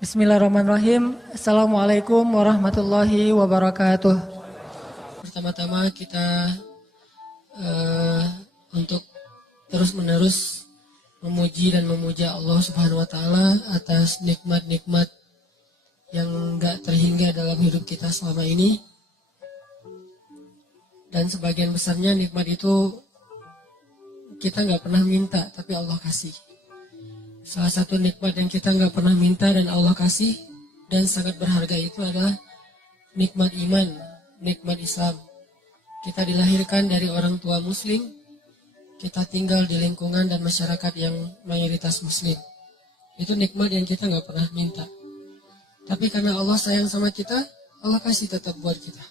Bismillahirrahmanirrahim. Assalamualaikum warahmatullahi wabarakatuh. Pertama-tama kita untuk terus-menerus memuji dan memuja Allah Subhanahu wa Ta'ala atas nikmat-nikmat yang enggak terhingga dalam hidup kita selama ini. Dan sebagian besarnya nikmat itu kita enggak pernah minta, tapi Allah kasih. Salah satu nikmat yang kita nggak pernah minta dan Allah kasih dan sangat berharga itu adalah nikmat iman, nikmat Islam. Kita dilahirkan dari orang tua Muslim, kita tinggal di lingkungan dan masyarakat yang mayoritas Muslim. Itu nikmat yang kita nggak pernah minta. Tapi karena Allah sayang sama kita, Allah kasih tetap buat kita.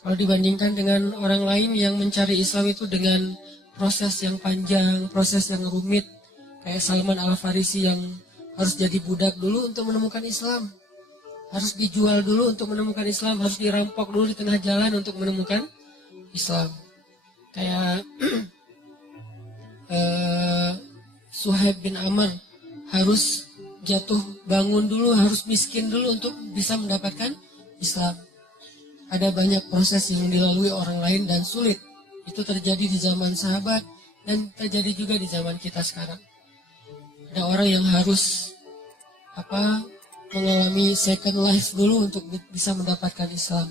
Kalau dibandingkan dengan orang lain yang mencari Islam itu dengan proses yang panjang, proses yang rumit, kayak Salman Al-Farisi yang harus jadi budak dulu untuk menemukan Islam. Harus dijual dulu untuk menemukan Islam. Harus dirampok dulu di tengah jalan untuk menemukan Islam. Kayak Suhaib bin Amr harus jatuh bangun dulu, harus miskin dulu untuk bisa mendapatkan Islam. Ada banyak proses yang dilalui orang lain dan sulit. Itu terjadi di zaman sahabat dan terjadi juga di zaman kita sekarang. Ada orang yang harus mengalami second life dulu untuk bisa mendapatkan Islam.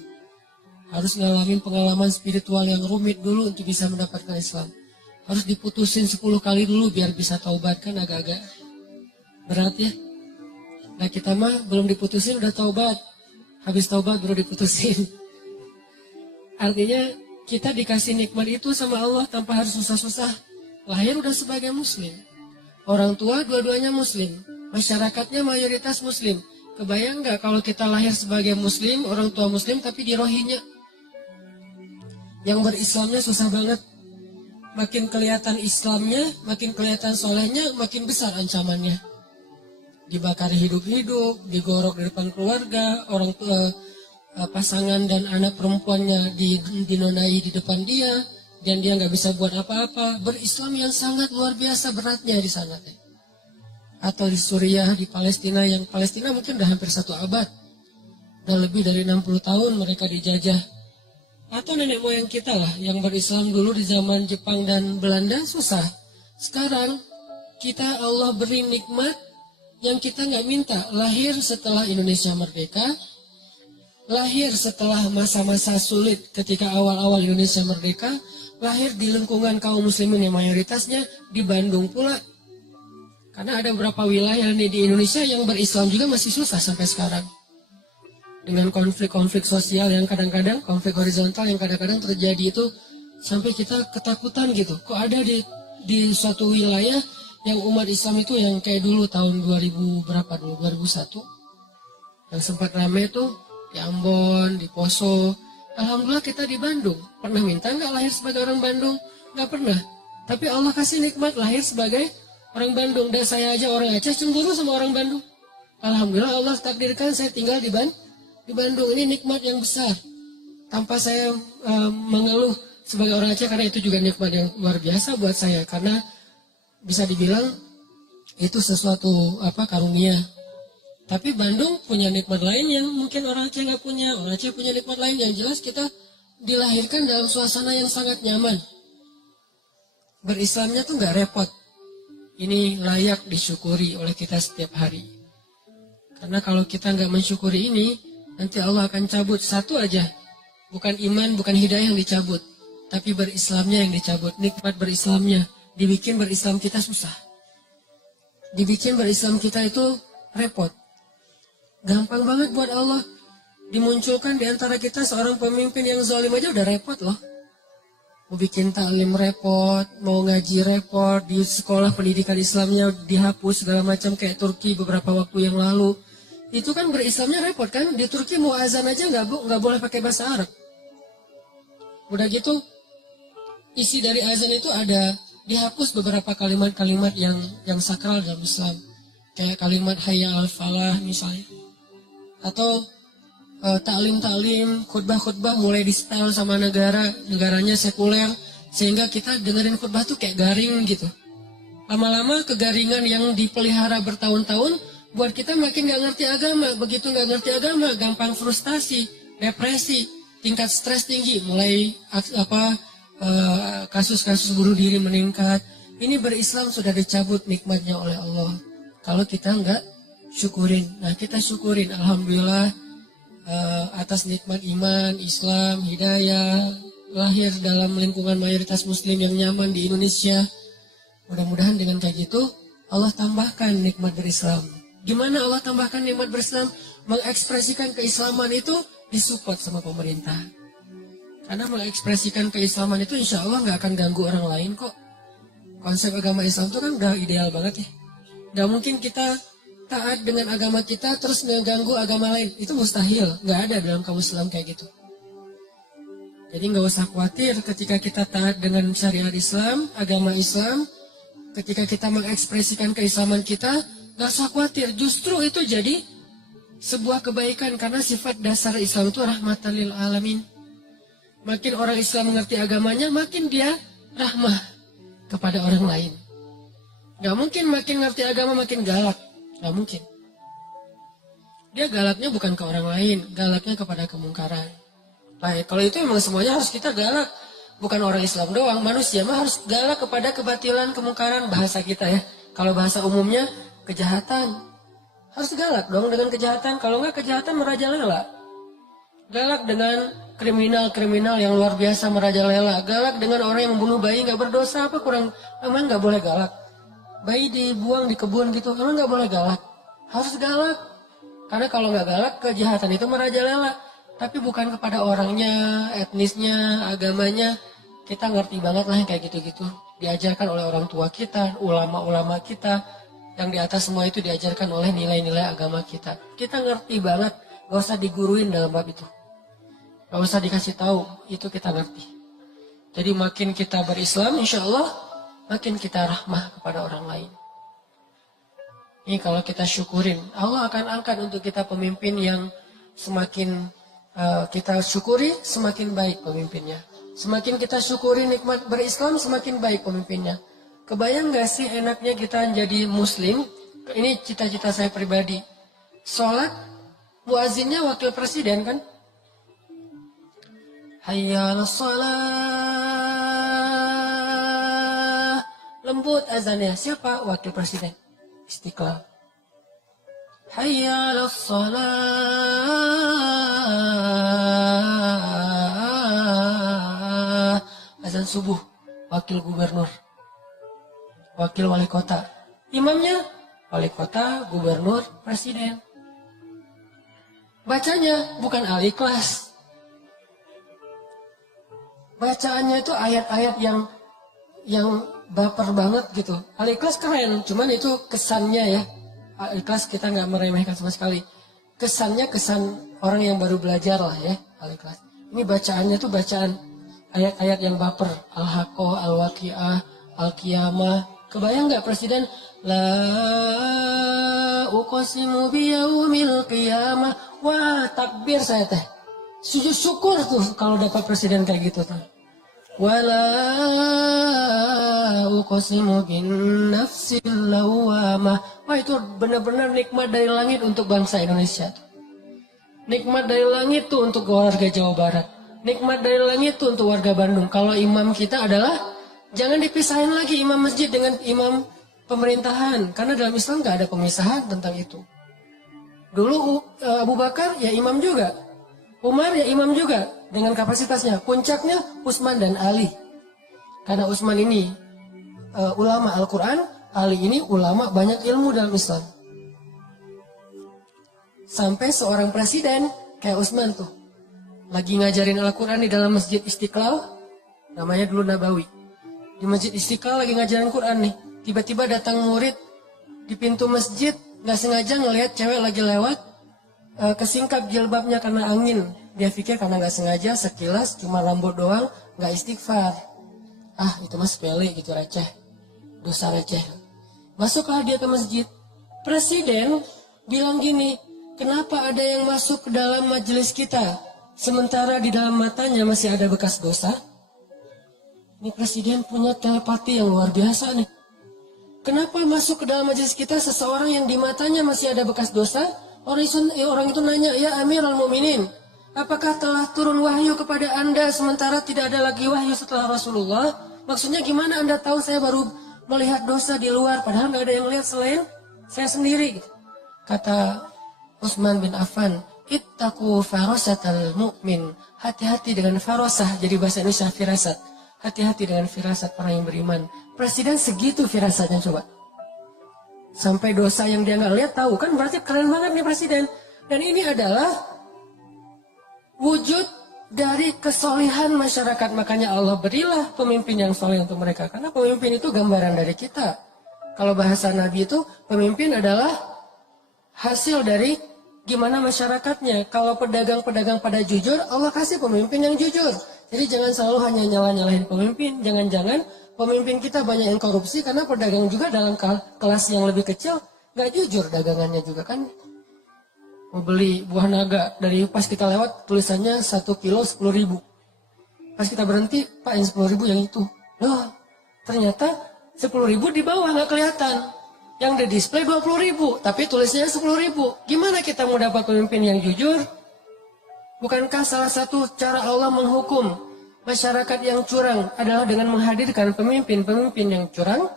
Harus mengalami pengalaman spiritual yang rumit dulu untuk bisa mendapatkan Islam. Harus diputusin 10 kali dulu biar bisa taubat, kan agak-agak berat ya. Nah kita mah belum diputusin udah taubat. Habis taubat baru diputusin. Artinya kita dikasih nikmat itu sama Allah tanpa harus susah-susah. Lahir udah sebagai Muslim. Orang tua dua-duanya Muslim, masyarakatnya mayoritas Muslim. Kebayang nggak kalau kita lahir sebagai Muslim, orang tua Muslim tapi di Rohingya? Yang berislamnya susah banget. Makin kelihatan Islamnya, makin kelihatan solehnya, makin besar ancamannya. Dibakar hidup-hidup, digorok di depan keluarga, orang tua, pasangan dan anak perempuannya dinonai di depan dia. Dan dia nggak bisa buat apa-apa. Berislam yang sangat luar biasa beratnya di sana. Atau di Suriah, di Palestina, yang Palestina mungkin udah hampir 1 abad. Dan lebih dari 60 tahun mereka dijajah. Atau nenek moyang kita lah, yang berislam dulu di zaman Jepang dan Belanda, susah. Sekarang, kita Allah beri nikmat yang kita nggak minta. Lahir setelah Indonesia merdeka, lahir setelah masa-masa sulit ketika awal-awal Indonesia merdeka, lahir di lingkungan kaum muslimin yang mayoritasnya di Bandung pula. Karena ada beberapa wilayah nih di Indonesia yang berislam juga masih susah sampai sekarang. Dengan konflik-konflik sosial yang kadang-kadang, konflik horizontal yang kadang-kadang terjadi itu sampai kita ketakutan gitu. Kok ada di suatu wilayah yang umat Islam itu yang kayak dulu tahun 2001 yang sempat rame tuh di Ambon, di Poso. Alhamdulillah kita di Bandung. Pernah minta nggak lahir sebagai orang Bandung? Nggak pernah. Tapi Allah kasih nikmat lahir sebagai orang Bandung. Dan saya aja orang Aceh cemburu sama orang Bandung. Alhamdulillah Allah takdirkan saya tinggal di Bandung. Ini nikmat yang besar. Tanpa saya mengeluh sebagai orang Aceh, karena itu juga nikmat yang luar biasa buat saya. Karena bisa dibilang itu sesuatu karunia. Tapi Bandung punya nikmat lain yang mungkin orang Aceh nggak punya. Orang Aceh punya nikmat lain yang jelas kita dilahirkan dalam suasana yang sangat nyaman. Berislamnya tuh nggak repot. Ini layak disyukuri oleh kita setiap hari. Karena kalau kita nggak mensyukuri ini, nanti Allah akan cabut satu aja. Bukan iman, bukan hidayah yang dicabut. Tapi berislamnya yang dicabut. Nikmat berislamnya. Dibikin berislam kita susah. Dibikin berislam kita itu repot. Gampang banget buat Allah dimunculkan di antara kita seorang pemimpin yang zalim aja udah repot loh. Mau bikin taklim repot, mau ngaji repot, di sekolah pendidikan Islamnya dihapus segala macam kayak Turki beberapa waktu yang lalu. Itu kan berislamnya repot kan? Di Turki mau azan aja nggak boleh pakai bahasa Arab. Udah gitu isi dari azan itu ada dihapus beberapa kalimat-kalimat yang sakral dalam Islam. Kayak kalimat hayya al-falah misalnya. Atau taklim-taklim, khutbah-khutbah mulai di-style sama negaranya sekuler. Sehingga kita dengerin khutbah tuh kayak garing gitu. Lama-lama kegaringan yang dipelihara bertahun-tahun buat kita makin nggak ngerti agama. Begitu nggak ngerti agama, gampang frustasi, depresi, tingkat stres tinggi, mulai kasus-kasus bunuh diri meningkat. Ini berislam sudah dicabut nikmatnya oleh Allah. Kalau kita nggak syukurin, nah kita syukurin, alhamdulillah atas nikmat iman, Islam, hidayah, lahir dalam lingkungan mayoritas Muslim yang nyaman di Indonesia. Mudah-mudahan dengan kayak gitu Allah tambahkan nikmat berislam. Gimana Allah tambahkan nikmat berislam? Mengekspresikan keislaman itu disupport sama pemerintah. Karena mengekspresikan keislaman itu insya Allah nggak akan ganggu orang lain kok. Konsep agama Islam itu kan udah ideal banget ya. Nggak mungkin kita taat dengan agama kita terus mengganggu agama lain. Itu mustahil. Nggak ada dalam kaum Islam kayak gitu. Jadi nggak usah khawatir ketika kita taat dengan syariat Islam, agama Islam. Ketika kita mengekspresikan keislaman kita, nggak usah khawatir. Justru itu jadi sebuah kebaikan. Karena sifat dasar Islam itu rahmatan lil alamin. Makin orang Islam mengerti agamanya, makin dia rahmah kepada orang lain. Gak mungkin makin ngerti agama makin galak. Gak mungkin. Dia galaknya bukan ke orang lain, galaknya kepada kemungkaran. Baik, kalau itu memang semuanya harus kita galak. Bukan orang Islam doang, manusia mah harus galak kepada kebatilan, kemungkaran, bahasa kita ya. Kalau bahasa umumnya, kejahatan. Harus galak dong dengan kejahatan. Kalau nggak kejahatan merajalela. Galak dengan kriminal-kriminal yang luar biasa merajalela. Galak dengan orang yang membunuh bayi nggak berdosa, apa kurang? Emang nggak boleh galak. Bayi dibuang di kebun gitu, emang nggak boleh galak. Harus galak. Karena kalau nggak galak, kejahatan itu merajalela. Tapi bukan kepada orangnya, etnisnya, agamanya. Kita ngerti banget lah yang kayak gitu-gitu. Diajarkan oleh orang tua kita, ulama-ulama kita. Yang di atas semua itu diajarkan oleh nilai-nilai agama kita. Kita ngerti banget, gak usah diguruin dalam bab itu. Gak usah dikasih tahu, itu kita ngerti. Jadi makin kita berislam, insya Allah, makin kita rahmah kepada orang lain. Ini kalau kita syukurin, Allah akan angkat untuk kita pemimpin yang semakin kita syukuri, semakin baik pemimpinnya. Semakin kita syukuri nikmat berislam, semakin baik pemimpinnya. Kebayang gak sih enaknya kita jadi muslim? Ini cita-cita saya pribadi. Sholat, muazinnya wakil presiden kan? Hayya 'alas shalah. Lembut azannya. Siapa? Wakil presiden. Istiqlal. Hayya 'alas shalah. Azan subuh. Wakil gubernur. Wakil wali kota. Imamnya wali kota, gubernur, presiden. Bacanya bukan Al-Ikhlas. Bacaannya itu ayat-ayat yang baper banget gitu. Al-Ikhlas keren, cuman itu kesannya ya. Al-Ikhlas kita nggak meremehkan sama sekali. Kesannya kesan orang yang baru belajar lah ya, Al-Ikhlas. Ini bacaannya tuh bacaan ayat-ayat yang baper. Al-Haqqah, Al-Waqi'ah, Al-Qiyamah. Kebayang nggak presiden? La uqsimu biyaumil qiyamah. Wah, takbir saya teh. Sujud syukur tuh kalau dapat presiden kayak gitu tuh. Wala uqsimu bin nafsil lawamah. Wah, itu benar-benar nikmat dari langit untuk bangsa Indonesia. Nikmat dari langit tuh untuk warga Jawa Barat. Nikmat dari langit tuh untuk warga Bandung. Kalau imam kita adalah jangan dipisahin lagi imam masjid dengan imam pemerintahan. Karena dalam Islam gak ada pemisahan tentang itu. Dulu Abu Bakar ya imam juga. Umar ya imam juga. Dengan kapasitasnya. Puncaknya Utsman dan Ali. Karena Utsman ini ulama Al-Quran. Ali ini ulama banyak ilmu dalam Islam. Sampai seorang presiden kayak Utsman tuh. Lagi ngajarin Al-Quran di dalam Masjid Istiqlal. Namanya dulu Nabawi. Di Masjid Istiqlal lagi ngajarin Quran nih. Tiba-tiba datang murid di pintu masjid. Gak sengaja ngelihat cewek lagi lewat. Kesingkap jilbabnya karena angin. Dia pikir karena gak sengaja sekilas cuma rambut doang. Gak istighfar. Ah itu mah sepele gitu, receh. Dosa receh. Masuklah dia ke masjid. Presiden bilang gini. Kenapa ada yang masuk ke dalam majelis kita? Sementara di dalam matanya masih ada bekas dosa. Ini presiden punya telepati yang luar biasa nih. Kenapa masuk ke dalam majelis kita seseorang yang di matanya masih ada bekas dosa? Orang itu nanya, ya Amirul Mukminin, apakah telah turun wahyu kepada Anda sementara tidak ada lagi wahyu setelah Rasulullah? Maksudnya gimana Anda tahu saya baru melihat dosa di luar, padahal nggak ada yang lihat selain saya sendiri. Kata Utsman bin Affan, ittaqu farasatal mu'min. Hati-hati dengan farasah, jadi bahasa Indonesia firasat. Hati-hati dengan firasat orang yang beriman. Presiden segitu firasatnya coba. Sampai dosa yang dia nggak lihat tahu, kan berarti keren banget nih presiden. Dan ini adalah wujud dari kesolehan masyarakat. Makanya Allah berilah pemimpin yang soleh untuk mereka. Karena pemimpin itu gambaran dari kita. Kalau bahasa Nabi itu, pemimpin adalah hasil dari gimana masyarakatnya. Kalau pedagang-pedagang pada jujur, Allah kasih pemimpin yang jujur. Jadi jangan selalu hanya nyalahin pemimpin. Jangan-jangan pemimpin kita banyak yang korupsi karena pedagang juga dalam kelas yang lebih kecil nggak jujur dagangannya juga kan. Mau beli buah naga dari pas kita lewat tulisannya 1 kilo 10.000. Pas kita berhenti, Pak yang 10.000 yang itu. Loh, ternyata 10.000 di bawah nggak kelihatan. Yang di display 20.000, tapi tulisnya 10.000. Gimana kita mau dapat pemimpin yang jujur? Bukankah salah satu cara Allah menghukum masyarakat yang curang adalah dengan menghadirkan pemimpin-pemimpin yang curang?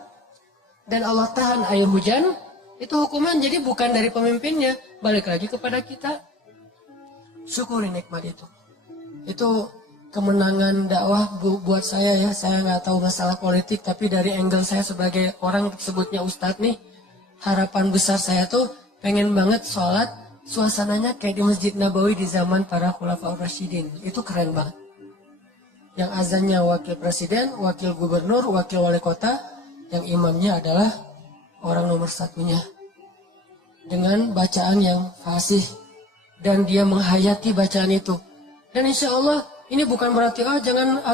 Dan Allah tahan air hujan, itu hukuman jadi bukan dari pemimpinnya, balik lagi kepada kita. Syukuri nikmat itu. Itu kemenangan dakwah buat saya ya. Saya nggak tahu masalah politik, tapi dari angle saya sebagai orang sebutnya ustadz nih, harapan besar saya tuh pengen banget sholat suasananya kayak di Masjid Nabawi di zaman para Khulafaur Rasyidin. Itu keren banget. Yang azannya wakil presiden, wakil gubernur, wakil wali kota, yang imamnya adalah orang nomor satunya. Dengan bacaan yang fasih. Dan dia menghayati bacaan itu. Dan insya Allah ini bukan berarti jangan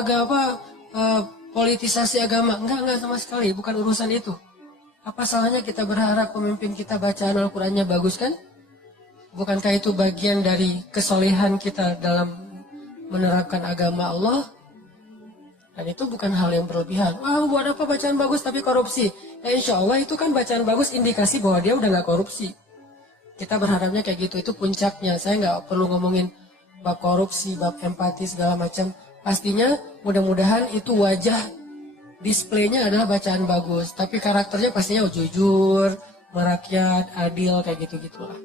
politisasi agama. Enggak sama sekali, bukan urusan itu. Apa salahnya kita berharap pemimpin kita bacaan Al-Qurannya bagus kan? Bukankah itu bagian dari kesolehan kita dalam menerapkan agama Allah? Dan itu bukan hal yang berlebihan. Buat apa bacaan bagus tapi korupsi? Ya insya Allah itu kan bacaan bagus indikasi bahwa dia udah gak korupsi. Kita berharapnya kayak gitu, itu puncaknya. Saya nggak perlu ngomongin bab korupsi, bab empati segala macam. Pastinya mudah-mudahan itu wajah displaynya adalah bacaan bagus. Tapi karakternya pastinya jujur, merakyat, adil, kayak gitu-gitulah.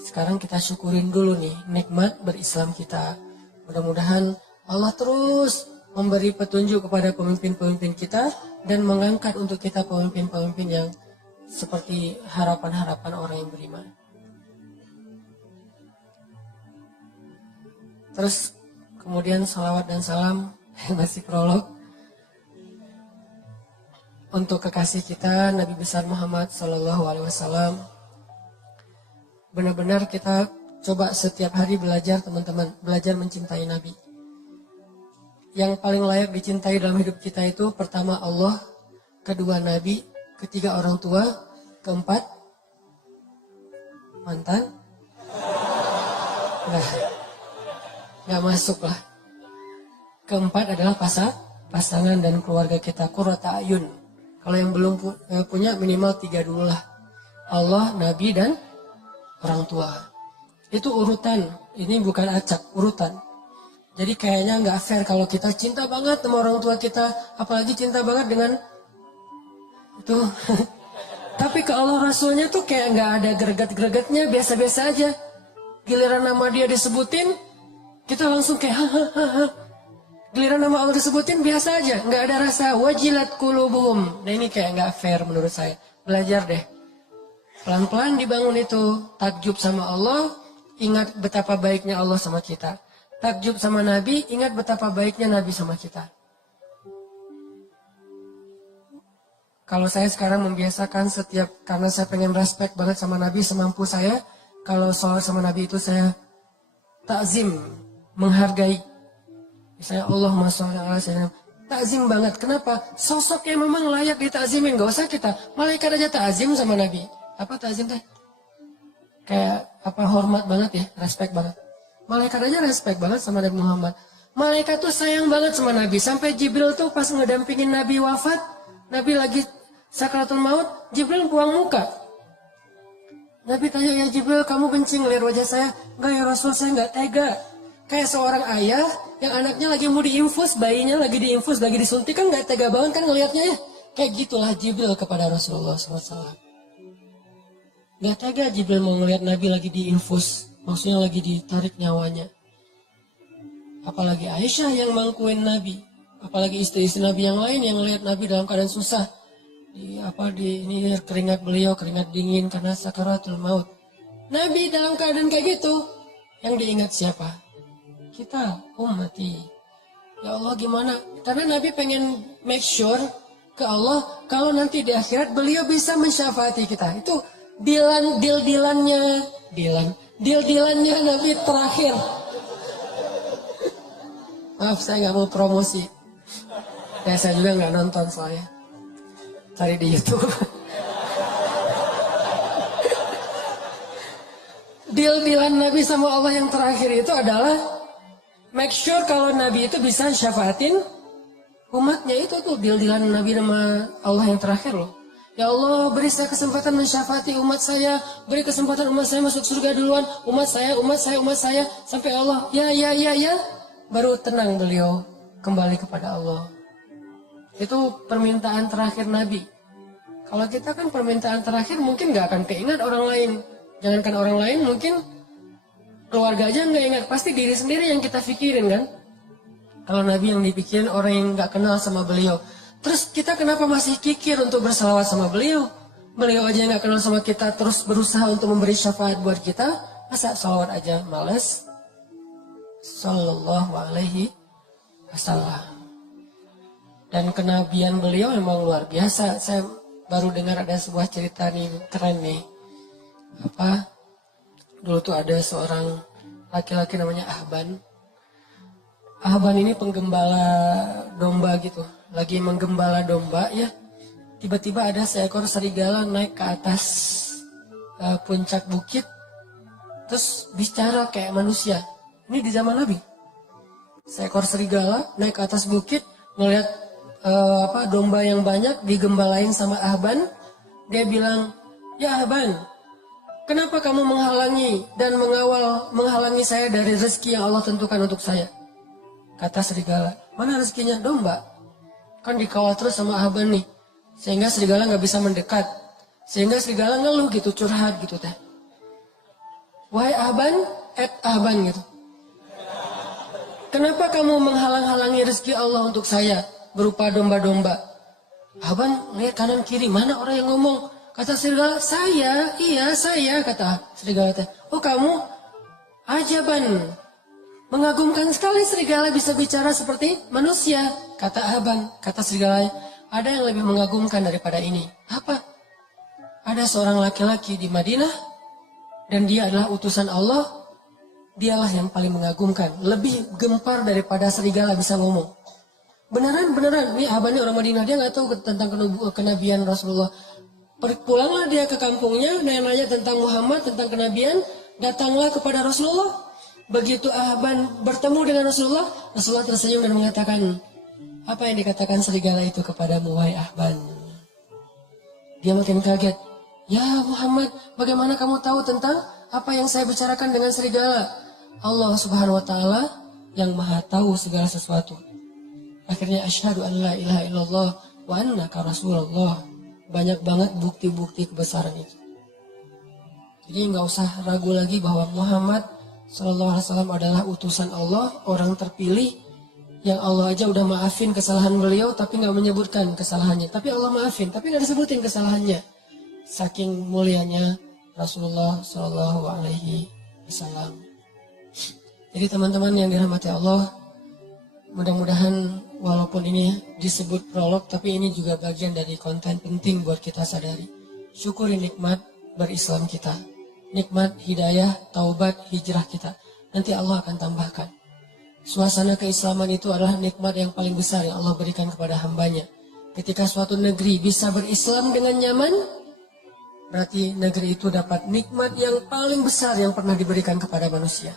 Sekarang kita syukurin dulu nih nikmat berislam kita. Mudah-mudahan Allah terus memberi petunjuk kepada pemimpin-pemimpin kita dan mengangkat untuk kita pemimpin-pemimpin yang seperti harapan-harapan orang yang beriman. Terus kemudian salawat dan salam masih prolog untuk kekasih kita Nabi besar Muhammad SAW. Benar-benar kita coba setiap hari belajar teman-teman, belajar mencintai Nabi. Yang paling layak dicintai dalam hidup kita itu pertama Allah, kedua Nabi, ketiga orang tua, keempat mantan. Nah, nggak masuk lah. Keempat adalah pasangan dan keluarga kita, qurrata ayun. Kalau yang belum punya minimal 3 dulu lah. Allah, Nabi, dan orang tua. Itu urutan, ini bukan acak, urutan. Jadi kayaknya nggak fair kalau kita cinta banget sama orang tua kita, apalagi cinta banget dengan itu. Tapi ke Allah Rasulnya tuh kayak nggak ada greget-gregetnya, biasa-biasa aja. Giliran nama dia disebutin, kita langsung kayak hahaha. Giliran nama Allah disebutin biasa aja, nggak ada rasa wajilat qulubuhum. Nah ini kayak nggak fair menurut saya. Belajar deh. Pelan-pelan dibangun itu, takjub sama Allah, ingat betapa baiknya Allah sama kita. Takjub sama Nabi, ingat betapa baiknya Nabi sama kita. Kalau saya sekarang membiasakan karena saya pengen respect banget sama Nabi semampu saya, kalau sholat sama Nabi itu saya takzim, menghargai. Misalnya Allahumma sholli ala sayyidina. Takzim banget, kenapa? Sosoknya memang layak ditakzimin, gak usah kita. Malaikat aja takzim sama Nabi. Apa takzim teh? Kayak hormat banget ya, respect banget. Malaikat aja respect banget sama Nabi Muhammad. Malaikat tuh sayang banget sama Nabi. Sampai Jibril tuh pas ngedampingin Nabi wafat, Nabi lagi sakaratul maut, Jibril buang muka. Nabi tanya, ya Jibril, kamu benci ngeliat wajah saya? Enggak ya Rasul, saya enggak tega. Kayak seorang ayah yang anaknya lagi mau diinfus, bayinya lagi diinfus, lagi disuntik, kan enggak tega banget kan ngelihatnya ya. Kayak gitulah Jibril kepada Rasulullah SAW. Enggak tega Jibril mau ngelihat Nabi lagi diinfus, maksudnya lagi ditarik nyawanya. Apalagi Aisyah yang mangkuin Nabi, apalagi istri-istri Nabi yang lain yang ngelihat Nabi dalam keadaan susah. Ini keringat beliau, keringat dingin karena sakaratul maut. Nabi dalam keadaan kayak gitu, yang diingat siapa? Kita, ummati. Ya Allah gimana? Karena Nabi pengen make sure ke Allah, kalau nanti di akhirat beliau bisa mensyafaati kita. Itu deal-dealannya Nabi terakhir. Maaf, saya nggak mau promosi. Ya, saya juga nggak nonton soalnya. Cari di YouTube. Deal-dealan Nabi sama Allah yang terakhir itu adalah make sure kalau Nabi itu bisa syafaatin umatnya. Itu tuh deal-dealan Nabi sama Allah yang terakhir loh. Ya Allah, beri saya kesempatan mensyafaati umat saya, beri kesempatan umat saya masuk surga duluan, umat saya, sampai Allah, ya, baru tenang beliau kembali kepada Allah. Itu permintaan terakhir Nabi. Kalau kita kan permintaan terakhir mungkin gak akan keingat orang lain. Jangankan orang lain, mungkin keluarga aja gak ingat. Pasti diri sendiri yang kita pikirin kan. Kalau Nabi yang dipikirin orang yang gak kenal sama beliau. Terus kita kenapa masih kikir untuk bersalawat sama beliau? Beliau aja yang gak kenal sama kita terus berusaha untuk memberi syafaat buat kita. Masa salawat aja males? Sallallahu alaihi wasallam. Dan kenabian beliau memang luar biasa. Saya baru dengar ada sebuah cerita nih, keren nih. Dulu tuh ada seorang laki-laki namanya Ahban. Ahban ini penggembala domba gitu. Lagi menggembala domba ya. Tiba-tiba ada seekor serigala naik ke atas puncak bukit. Terus bicara kayak manusia. Ini di zaman Nabi. Seekor serigala naik ke atas bukit, ngelihat domba yang banyak digembalain sama Ahban. Dia bilang, ya Ahban, kenapa kamu menghalangi dan menghalangi saya dari rezeki yang Allah tentukan untuk saya? Kata serigala, mana rezekinya? Domba. Kan dikawal terus sama Ahban nih. Sehingga serigala nggak bisa mendekat. Sehingga serigala ngeluh gitu, curhat gitu teh. Wahai Ahban, Ahban gitu. Kenapa kamu menghalang-halangi rezeki Allah untuk saya? Berupa domba-domba. Ahban lihat kanan kiri, mana orang yang ngomong? Kata serigala, saya, kata serigala teh. Oh kamu, ajaban. Mengagumkan sekali serigala bisa bicara seperti manusia. Kata Ahban, kata serigala, ada yang lebih mengagumkan daripada ini. Apa? Ada seorang laki-laki di Madinah, dan dia adalah utusan Allah. Dialah yang paling mengagumkan, lebih gempar daripada serigala bisa ngomong. Beneran. Ini Ahban orang Madinah, dia nggak tahu tentang kenabian Rasulullah. Pulanglah dia ke kampungnya, nanya tentang Muhammad, tentang kenabian, datanglah kepada Rasulullah. Begitu Ahban bertemu dengan Rasulullah, Rasulullah tersenyum dan mengatakan, apa yang dikatakan serigala itu kepadamu, wahai Ahban? Dia makin kaget. Ya Muhammad, bagaimana kamu tahu tentang apa yang saya bicarakan dengan serigala? Allah Subhanahu wa Ta'ala yang Maha tahu segala sesuatu. Akhirnya asyhadu an la ilaha illallah wa annaka rasulullah. Banyak banget bukti-bukti kebesaran itu. Jadi nggak usah ragu lagi bahwa Muhammad sallallahu alaihi wasallam adalah utusan Allah, orang terpilih yang Allah aja udah maafin kesalahan beliau tapi nggak menyebutkan kesalahannya. Tapi Allah maafin, tapi nggak disebutin kesalahannya. Saking mulianya Rasulullah sallallahu alaihi wasallam. Jadi teman-teman yang dirahmati Allah, mudah-mudahan walaupun ini disebut prolog, tapi ini juga bagian dari konten penting buat kita sadari. Syukuri nikmat berislam kita. Nikmat hidayah, taubat, hijrah kita. Nanti Allah akan tambahkan. Suasana keislaman itu adalah nikmat yang paling besar yang Allah berikan kepada hambanya. Ketika suatu negeri bisa berislam dengan nyaman, berarti negeri itu dapat nikmat yang paling besar yang pernah diberikan kepada manusia.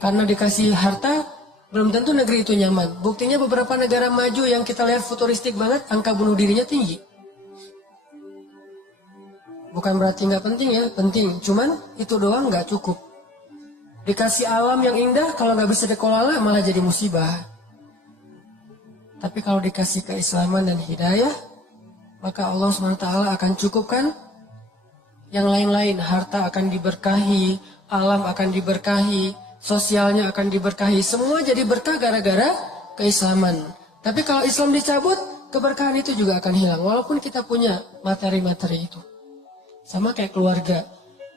Karena dikasih harta, Belum tentu negeri itu nyaman. Buktinya beberapa negara maju yang kita lihat futuristik banget, angka bunuh dirinya tinggi. Bukan berarti nggak penting ya, penting. Cuman itu doang nggak cukup. Dikasih alam yang indah, kalau nggak bisa dikelola malah jadi musibah. Tapi kalau dikasih keislaman dan hidayah, maka Allah SWT akan cukupkan yang lain-lain. Harta akan diberkahi, alam akan diberkahi, sosialnya akan diberkahi. Semua jadi berkah gara-gara keislaman. Tapi kalau Islam dicabut, keberkahan itu juga akan hilang. Walaupun kita punya materi-materi itu. Sama kayak keluarga.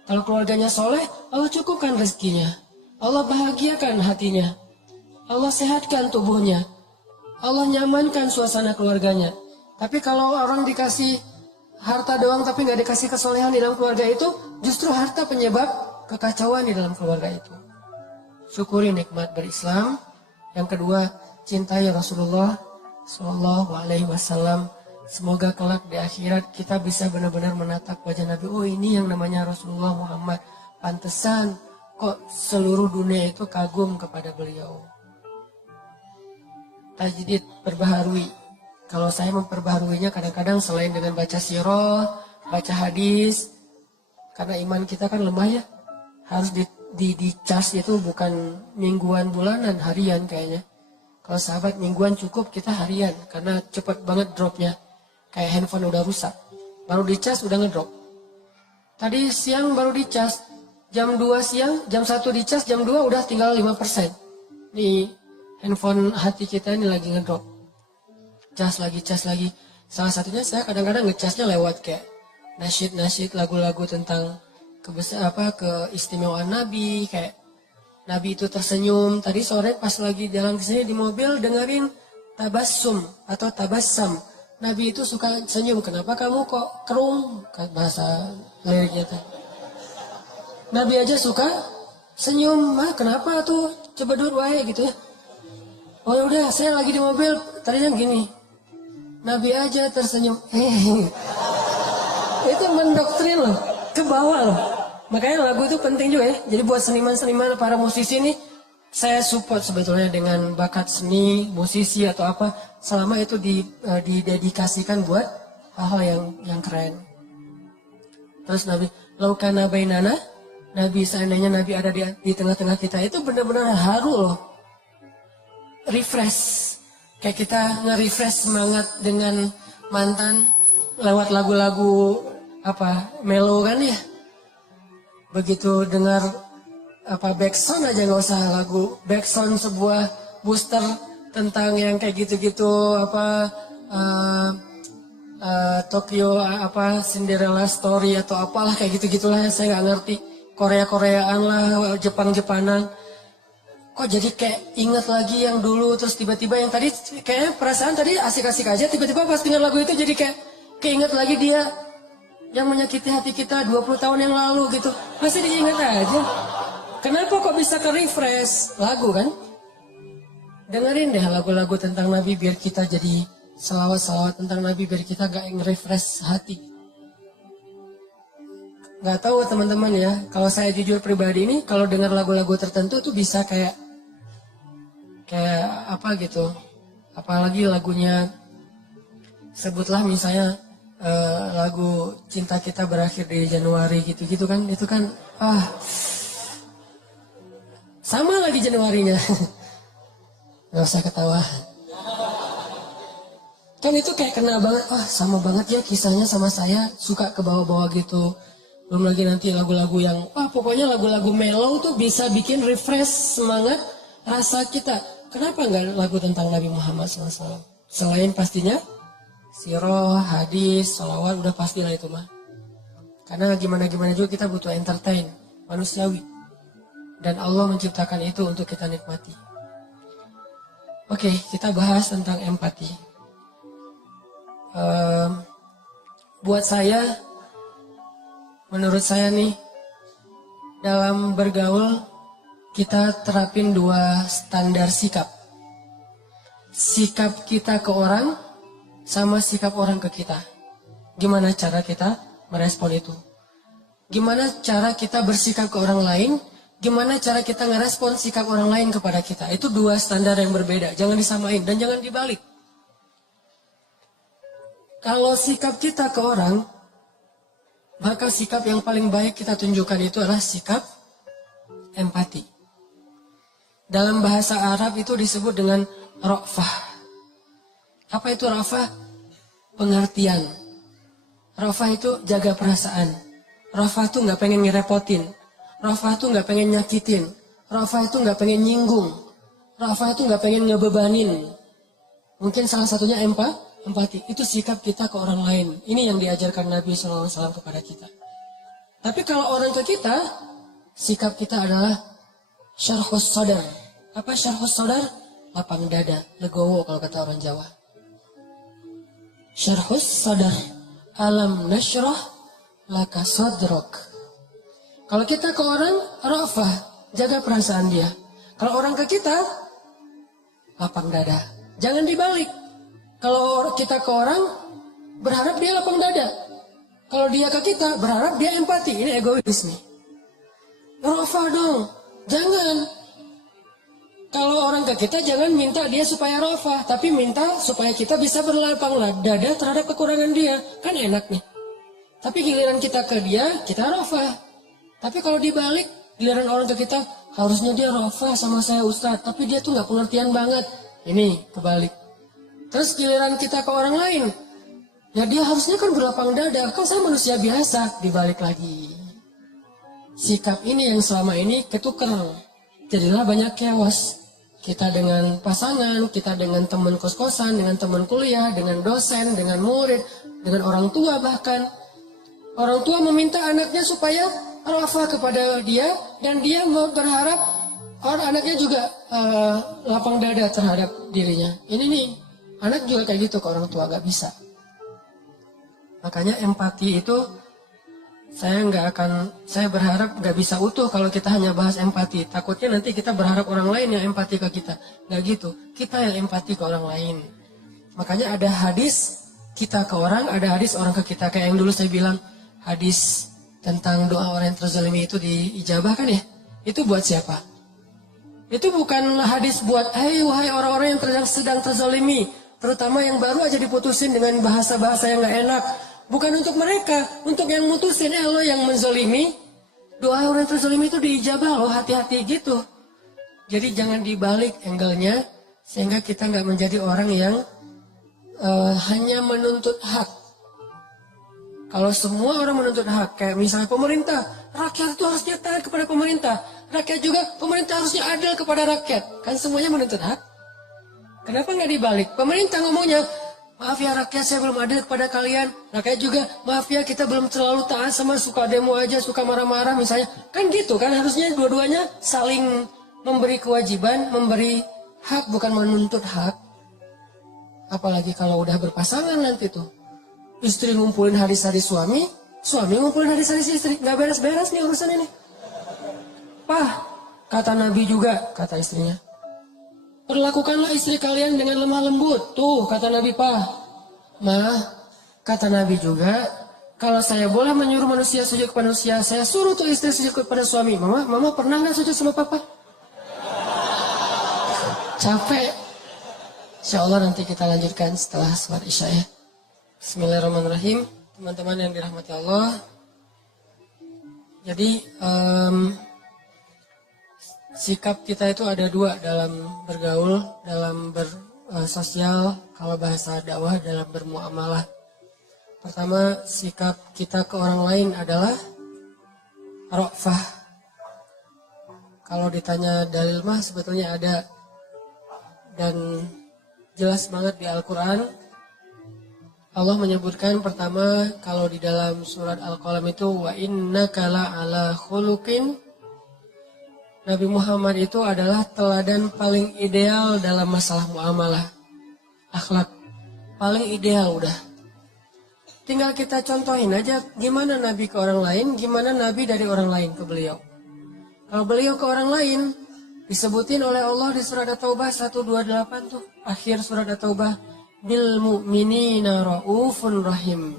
Kalau keluarganya soleh, Allah cukupkan rezekinya. Allah bahagiakan hatinya. Allah sehatkan tubuhnya. Allah nyamankan suasana keluarganya. Tapi kalau orang dikasih harta doang tapi nggak dikasih kesolehan di dalam keluarga itu, justru harta penyebab kekacauan di dalam keluarga itu. Syukuri nikmat berislam. Yang kedua, cintai Rasulullah Sallallahu Alaihi Wasallam. Semoga kelak di akhirat kita bisa benar-benar menatap wajah Nabi. Oh, ini yang namanya Rasulullah Muhammad. Pantesan kok seluruh dunia itu kagum kepada beliau. Tajdid, perbaharui. Kalau saya memperbaharuinya kadang-kadang selain dengan baca sirah, baca hadis. Karena iman kita kan lemah ya. Harus di charge itu bukan mingguan, bulanan, harian kayaknya. Kalau sahabat mingguan cukup, kita harian. Karena cepat banget dropnya. Kayak handphone udah rusak. Baru dicas udah ngedrop. Tadi siang baru dicas. Jam 2 siang, jam 1 dicas, jam 2 udah tinggal 5%. Nih handphone hati kita ini lagi ngedrop. Cas lagi. Salah satunya saya kadang-kadang ngecasnya lewat kayak nasyid-nasyid, lagu-lagu tentang keistimewaan Nabi. Kayak Nabi itu tersenyum. Tadi sore pas lagi jalan ke sini di mobil dengerin tabassum atau tabassam. Nabi itu suka senyum. Kenapa kamu kok kerung? Bahasa liriknya tuh. Nabi aja suka senyum. Kenapa tuh? Coba dulu wae gitu ya. Oh udah, saya lagi di mobil. Tadinya gini. Nabi aja tersenyum. Itu mendoktrin loh. Ke bawah loh. Makanya lagu itu penting juga ya. Jadi buat seniman-seniman, para musisi nih, saya support sebetulnya dengan bakat seni, musisi atau apa, selama itu didedikasikan buat hal-hal yang keren. Terus Nabi, laukana bainana, Nabi seandainya Nabi ada di tengah-tengah kita, itu benar-benar haru loh. Refresh. Kayak kita nge-refresh semangat dengan mantan lewat lagu-lagu melo kan ya. Begitu dengar backsound aja nggak usah lagu backsound sebuah booster tentang yang kayak gitu-gitu Tokyo Cinderella Story atau apalah kayak gitu-gitulah, saya nggak ngerti. Korea-Koreaan lah, Jepang-Jepanan. Kok jadi kayak ingat lagi yang dulu, terus tiba-tiba yang tadi kayak perasaan tadi asik-asik aja, tiba-tiba pas dengar lagu itu jadi kayak keinget lagi dia yang menyakiti hati kita 20 tahun yang lalu gitu. Masih diingat aja. Kenapa kok bisa ke-refresh? Lagu kan? Dengerin deh lagu-lagu tentang Nabi biar kita jadi salawat-salawat tentang Nabi biar kita gak nge-refresh hati. Gak tahu teman-teman ya, kalau saya jujur pribadi ini, kalau dengar lagu-lagu tertentu tuh bisa kayak apa gitu. Apalagi lagunya, sebutlah misalnya lagu Cinta Kita Berakhir di Januari gitu-gitu kan, itu kan sama lagi Januarinya. Gak usah ketawa. Kan itu kayak kena banget, sama banget ya kisahnya sama saya, suka ke bawah-bawah gitu. Belum lagi nanti lagu-lagu yang, pokoknya lagu-lagu mellow tuh bisa bikin refresh semangat rasa kita. Kenapa nggak lagu tentang Nabi Muhammad SAW? Selain pastinya sirah, hadis, sholawat, udah pastilah itu mah. Karena gimana-gimana juga kita butuh entertain, manusiawi. Dan Allah menciptakan itu untuk kita nikmati. Oke, kita bahas tentang empati. Buat saya, menurut saya nih, dalam bergaul kita terapin 2 standar sikap. Sikap kita ke orang sama sikap orang ke kita. Gimana cara kita merespon itu? Gimana cara kita bersikap ke orang lain gimana cara kita ngerespon sikap orang lain kepada kita. Itu dua standar yang berbeda, jangan disamain dan jangan dibalik. Kalau sikap kita ke orang, maka sikap yang paling baik kita tunjukkan itu adalah sikap empati. Dalam bahasa Arab itu disebut dengan ra'fah. Apa itu ra'fah? Pengertian. Ra'fah itu jaga perasaan. Ra'fah itu nggak pengen ngerepotin. Ra'fah itu nggak pengen nyakitin. Ra'fah itu nggak pengen nyinggung. Ra'fah itu nggak pengen ngebebanin. Mungkin salah satunya empati. Itu sikap kita ke orang lain. Ini yang diajarkan Nabi SAW kepada kita. Tapi kalau orang ke kita, sikap kita adalah syarhus sadar. Apa syarhus sadar? Lapang dada, legowo kalau kata orang Jawa. Syarhus sadar. Alam nasyrah laka sadrak. Kalau kita ke orang, ra'fah, jaga perasaan dia. Kalau orang ke kita, lapang dada. Jangan dibalik. Kalau kita ke orang, berharap dia lapang dada. Kalau dia ke kita, berharap dia empati. Ini egois nih. Ra'fah dong. Jangan. Kalau orang ke kita, jangan minta dia supaya ra'fah. Tapi minta supaya kita bisa berlapang dada terhadap kekurangan dia. Kan enak nih. Tapi giliran kita ke dia, kita ra'fah. Tapi kalau dibalik, giliran orang ke kita, harusnya dia ra'fah sama saya Ustadz. Tapi dia tuh gak pengertian banget. Ini kebalik. Terus giliran kita ke orang lain, ya dia harusnya kan berlapang dada. Kan saya manusia biasa. Dibalik lagi. Sikap ini yang selama ini ketuker. Jadilah banyak chaos. Kita dengan pasangan, kita dengan teman kos-kosan, dengan teman kuliah, dengan dosen, dengan murid, dengan orang tua bahkan. Orang tua meminta anaknya supaya ra'fah kepada dia, dan dia berharap orang anaknya juga lapang dada terhadap dirinya. Ini nih, anak juga kayak gitu ke orang tua, gak bisa. Makanya empati itu saya berharap gak bisa utuh kalau kita hanya bahas empati. Takutnya nanti kita berharap orang lain yang empati ke kita. Gak gitu, kita yang empati ke orang lain. Makanya ada hadis kita ke orang, ada hadis orang ke kita. Kayak yang dulu saya bilang, hadis tentang doa orang yang terzalimi itu diijabah kan ya? Itu buat siapa? Itu bukan hadis buat, wahai orang-orang yang sedang terzalimi. Terutama yang baru aja diputusin dengan bahasa-bahasa yang gak enak. Bukan untuk mereka, untuk yang mutusin. Lo yang menzalimi, doa orang yang terzalimi itu diijabah loh, hati-hati gitu. Jadi jangan dibalik angle-nya, sehingga kita gak menjadi orang yang hanya menuntut hak. Kalau semua orang menuntut hak, kayak misalnya pemerintah, rakyat itu harusnya taat kepada pemerintah. Rakyat juga, pemerintah harusnya adil kepada rakyat. Kan semuanya menuntut hak. Kenapa nggak dibalik? Pemerintah ngomongnya, maaf ya rakyat, saya belum adil kepada kalian. Rakyat juga, maaf ya kita belum terlalu taat, sama suka demo aja, suka marah-marah misalnya. Kan gitu kan, harusnya dua-duanya saling memberi kewajiban, memberi hak, bukan menuntut hak. Apalagi kalau udah berpasangan nanti tuh. Istri ngumpulin hadis-hadis suami, suami ngumpulin hadis-hadis istri. Gak beres-beres nih urusan ini. Pah, kata Nabi juga, kata istrinya. Perlakukanlah istri kalian dengan lemah lembut. Tuh, kata Nabi, Pah. Mah, kata Nabi juga, kalau saya boleh menyuruh manusia sujud kepada manusia, saya suruh tuh istri sujud kepada suami. Mama pernah gak sujud sama papa? Capek. Insya Allah nanti kita lanjutkan setelah sholat isya ya. Bismillahirrahmanirrahim, teman-teman yang dirahmati Allah. Jadi sikap kita itu ada dua dalam bergaul, dalam bersosial, kalau bahasa dakwah dalam bermuamalah. Pertama, sikap kita ke orang lain adalah ra'fah. Kalau ditanya dalil mah sebetulnya ada, dan jelas banget di Al-Quran. Allah menyebutkan pertama kalau di dalam surat Al-Qalam itu wa innaka la'ala khuluqin. Nabi Muhammad itu adalah teladan paling ideal dalam masalah muamalah. Akhlak paling ideal udah. Tinggal kita contohin aja gimana Nabi ke orang lain, gimana Nabi dari orang lain ke beliau. Kalau beliau ke orang lain disebutin oleh Allah di surat At-Taubah 128 tuh, akhir surat At-Taubah. Bil mu'minina ra'ufun rahim.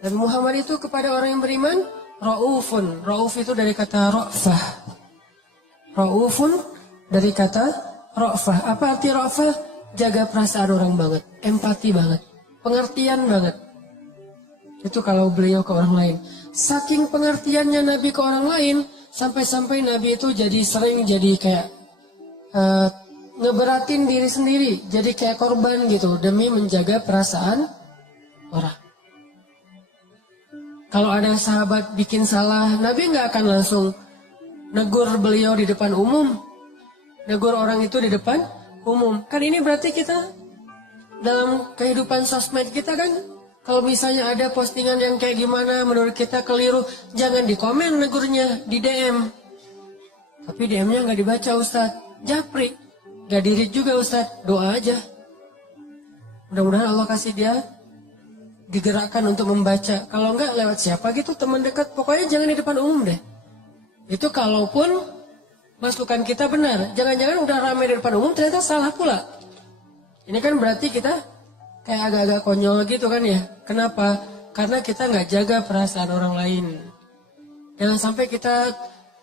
Dan Muhammad itu kepada orang yang beriman ra'ufun. Ra'uf itu dari kata ra'fah. Raufun dari kata ra'fah. Apa arti ra'fah? Jaga perasaan orang banget, empati banget, pengertian banget. Itu kalau beliau ke orang lain. Saking pengertiannya Nabi ke orang lain, sampai-sampai Nabi itu jadi sering jadi kayak ngeberatin diri sendiri, jadi kayak korban gitu demi menjaga perasaan orang. Kalau ada sahabat bikin salah, Nabi nggak akan langsung negur beliau di depan umum, negur orang itu di depan umum. Kan ini berarti kita dalam kehidupan sosmed kita kan, kalau misalnya ada postingan yang kayak gimana menurut kita keliru, jangan di komen negurnya, di DM. Tapi DM-nya nggak dibaca Ustadz, japri, nggak dirit juga Ustadz, doa aja. Mudah-mudahan Allah kasih dia digerakkan untuk membaca. Kalau enggak lewat siapa gitu, teman dekat, pokoknya jangan di depan umum deh. Itu kalaupun masukan kita benar, jangan-jangan udah ramai di depan umum ternyata salah pula. Ini kan berarti kita kayak agak-agak konyol gitu kan ya. Kenapa? Karena kita nggak jaga perasaan orang lain. Jangan sampai kita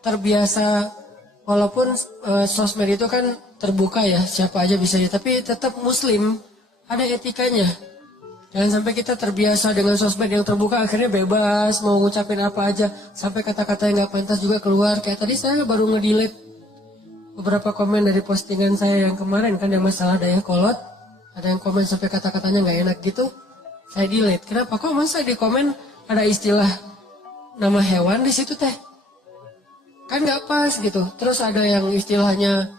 terbiasa, walaupun sosmed itu kan terbuka ya, siapa aja bisa ya, tapi tetap muslim, ada etikanya. Jangan sampai kita terbiasa dengan sosmed yang terbuka, akhirnya bebas, mau ngucapin apa aja, sampai kata-kata yang gak pantas juga keluar. Kayak tadi saya baru nge-delete beberapa komen dari postingan saya yang kemarin, kan yang masalah daya kolot. Ada yang komen sampai kata-katanya gak enak gitu, saya delete. Kenapa? Kok masa di komen ada istilah nama hewan di situ teh? Kan gak pas gitu. Terus ada yang istilahnya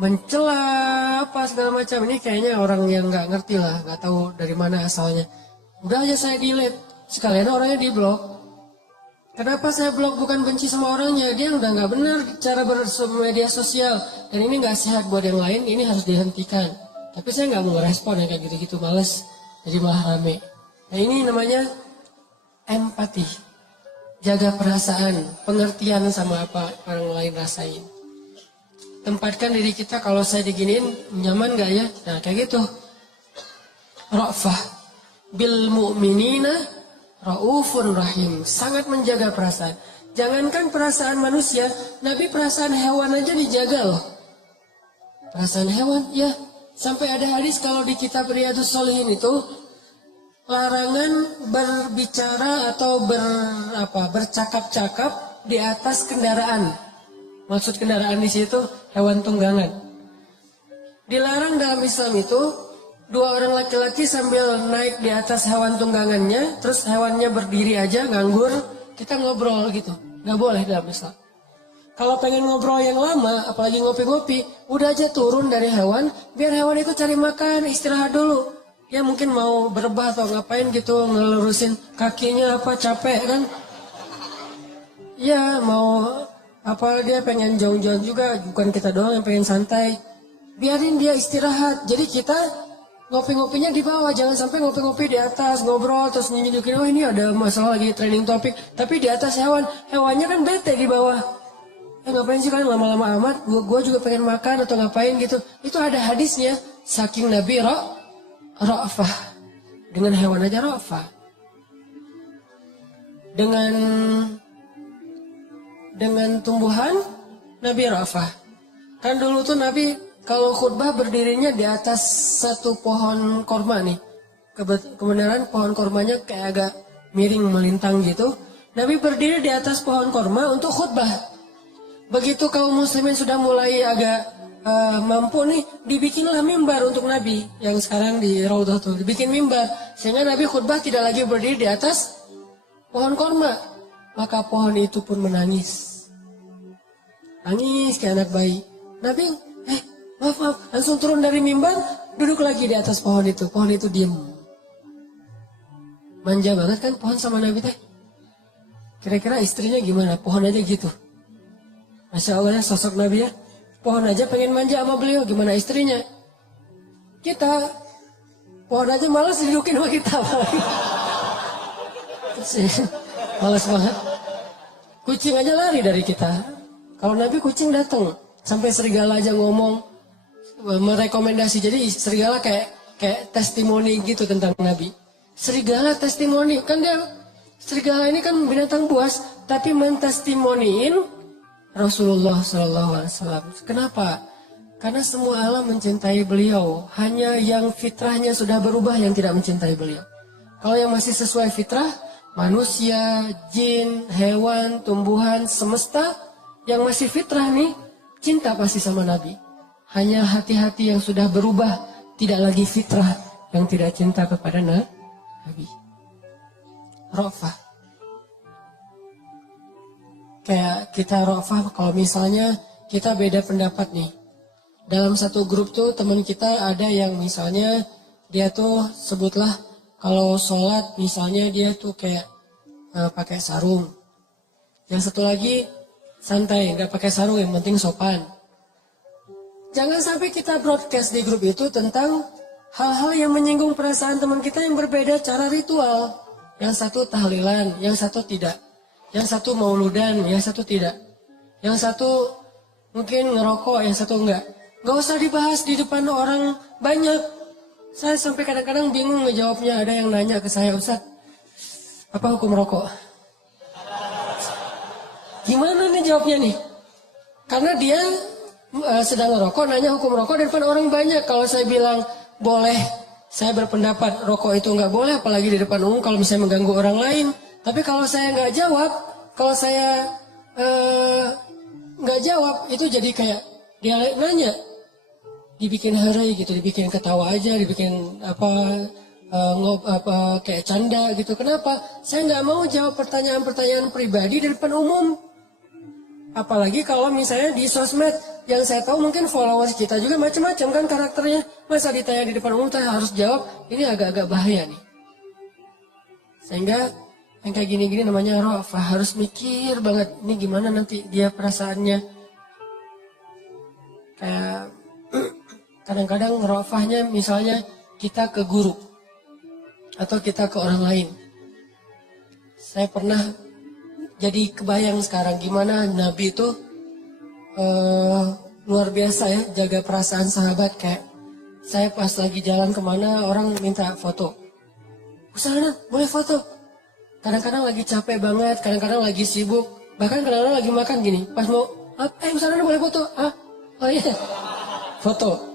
mencela apa segala macam. Ini kayaknya orang yang nggak ngerti lah, nggak tahu dari mana asalnya. Udah aja saya delete, sekalian orangnya di blok. Kenapa saya blok? Bukan benci sama orangnya, dia udah nggak benar cara bermedia sosial, dan ini nggak sehat buat yang lain, ini harus dihentikan. Tapi saya nggak mau ngerespon yang kayak gitu-gitu, males, jadi malah rame. Nah ini namanya empati, jaga perasaan, pengertian sama apa orang lain rasain. Tempatkan diri kita, kalau saya diginiin nyaman gak ya? Nah kayak gitu. Ra'fah bil mu'minina raufun rahim. Sangat menjaga perasaan. Jangankan perasaan manusia, Nabi perasaan hewan aja dijaga loh. Perasaan hewan, ya. Sampai ada hadis kalau di kitab Riyadhus Shalihin itu, larangan berbicara atau bercakap-cakap di atas kendaraan. Maksud kendaraan di situ hewan tunggangan. Dilarang dalam Islam itu dua orang laki-laki sambil naik di atas hewan tunggangannya, terus hewannya berdiri aja nganggur, kita ngobrol gitu. Nggak boleh dalam Islam. Kalau pengen ngobrol yang lama, apalagi ngopi-ngopi, udah aja turun dari hewan, biar hewan itu cari makan, istirahat dulu. Ya mungkin mau berebah atau ngapain gitu, ngelurusin kakinya apa, capek kan. Ya mau apa, dia pengen jauh-jauh juga, bukan kita doang yang pengen santai. Biarin dia istirahat. Jadi kita ngopi-ngopinya di bawah, jangan sampai ngopi-ngopi di atas, ngobrol terus nunjukin, oh ini ada masalah lagi training topik, tapi di atas hewan, hewannya kan bete di bawah. Ngapain sih kalian lama-lama amat? Gua juga pengen makan atau ngapain gitu. Itu ada hadisnya, saking Nabi ra'fah. Dengan hewan aja ra'fah. Dengan tumbuhan, Nabi ra'fah. Kan dulu tuh Nabi kalau khutbah berdirinya di atas satu pohon korma nih. Kebenaran pohon kormanya kayak agak miring melintang gitu. Nabi berdiri di atas pohon korma untuk khutbah. Begitu kaum muslimin sudah mulai agak mampu nih, dibikinlah mimbar untuk Nabi. Yang sekarang di Raudhah tuh, dibikin mimbar. Sehingga Nabi khutbah tidak lagi berdiri di atas pohon korma. Maka pohon itu pun menangis. Nangis kayak anak bayi. Nabi, maaf, langsung turun dari mimbar, duduk lagi di atas pohon itu. Pohon itu diam. Manja banget kan pohon sama Nabi teh. Kira-kira istrinya gimana? Pohon aja gitu. Masya Allah ya, sosok Nabi ya. Pohon aja pengen manja sama beliau, gimana istrinya? Kita, pohon aja malas didudukin sama kita. Malas banget. Kucing aja lari dari kita. Kalau Nabi kucing datang, sampai serigala aja ngomong, merekomendasi. Jadi serigala kayak testimoni gitu tentang Nabi. Serigala testimoni, kan dia serigala ini kan binatang buas, tapi mentestimoniin Rasulullah SAW. Kenapa? Karena semua alam mencintai beliau. Hanya yang fitrahnya sudah berubah yang tidak mencintai beliau. Kalau yang masih sesuai fitrah, manusia, jin, hewan, tumbuhan, semesta, yang masih fitrah nih, cinta pasti sama Nabi. Hanya hati-hati yang sudah berubah, tidak lagi fitrah, yang tidak cinta kepada Nabi. Ra'fah. Kayak kita ra'fah, kalau misalnya kita beda pendapat nih. Dalam satu grup tuh teman kita ada yang misalnya dia tuh sebutlah kalau sholat misalnya dia tuh kayak pakai sarung. Yang satu lagi santai, nggak pakai sarung, yang penting sopan. Jangan sampai kita broadcast di grup itu tentang hal-hal yang menyinggung perasaan teman kita yang berbeda cara ritual. Yang satu tahlilan, yang satu tidak. Yang satu mauludan, yang satu tidak. Yang satu mungkin ngerokok, yang satu enggak. Gak usah dibahas di depan orang banyak. Saya sampai kadang-kadang bingung ngejawabnya. Ada yang nanya ke saya, Ustaz, apa hukum rokok? Gimana nih jawabnya nih? Karena dia sedang ngerokok, nanya hukum rokok di depan orang banyak. Kalau saya bilang boleh, saya berpendapat rokok itu nggak boleh, apalagi di depan umum kalau misalnya mengganggu orang lain. Tapi kalau saya nggak jawab, kalau saya nggak jawab, itu jadi kayak dia nanya. Dibikin harai gitu, dibikin ketawa aja, dibikin kayak canda gitu. Kenapa? Saya nggak mau jawab pertanyaan-pertanyaan pribadi di depan umum. Apalagi kalau misalnya di sosmed, yang saya tahu mungkin followers kita juga macam-macam kan karakternya. Masa ditanya di depan umum saya harus jawab, ini agak-agak bahaya nih. Sehingga yang kayak gini-gini namanya ra'fah, harus mikir banget, ini gimana nanti dia perasaannya. Kayak kadang-kadang ra'fahnya misalnya kita ke guru atau kita ke orang lain. Saya pernah jadi kebayang sekarang gimana Nabi itu luar biasa ya jaga perasaan sahabat. Kayak saya pas lagi jalan kemana orang minta foto. Usahana boleh foto. Kadang-kadang lagi capek banget, kadang-kadang lagi sibuk, bahkan kadang-kadang lagi makan gini. Pas mau, Usahana boleh foto? Oh iya, foto.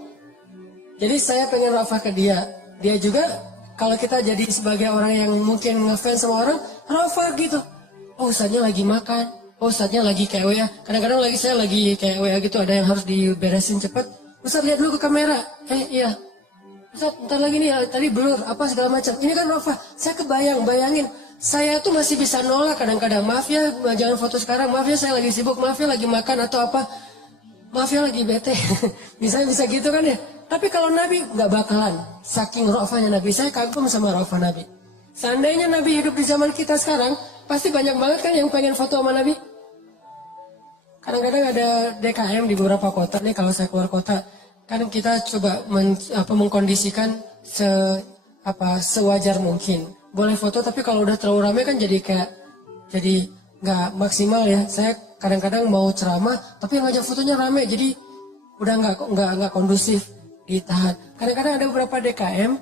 Jadi saya pengen ra'fah ke dia. Dia juga kalau kita jadi sebagai orang yang mungkin ngefans sama orang, ra'fah gitu. Oh Ustadznya lagi makan, oh Ustadznya lagi kayak WA. Kadang-kadang lagi saya lagi kayak WA gitu, ada yang harus diberesin cepat. Ustadz lihat dulu ke kamera. Iya. Ustadz ntar lagi nih, tadi blur, apa segala macam. Ini kan ra'fah. Saya bayangin. Saya tuh masih bisa nolak kadang-kadang. Maaf ya, jangan foto sekarang. Maaf ya, saya lagi sibuk. Maaf ya, lagi makan atau apa. Maaf ya, lagi bete. bisa gitu kan ya. Tapi kalau Nabi nggak bakalan. Saking ra'fahnya Nabi, saya kagum sama ra'fah Nabi. Seandainya Nabi hidup di zaman kita sekarang, pasti banyak banget kan yang pengen foto sama Nabi. Kadang-kadang ada DKM di beberapa kota nih, kalau saya keluar kota, kan kita coba mengkondisikan sewajar mungkin. Boleh foto, tapi kalau udah terlalu ramai kan jadi nggak maksimal ya. Saya kadang-kadang mau ceramah, tapi yang ngajak fotonya ramai, jadi udah nggak kondusif. Ditahan. Kadang-kadang ada beberapa DKM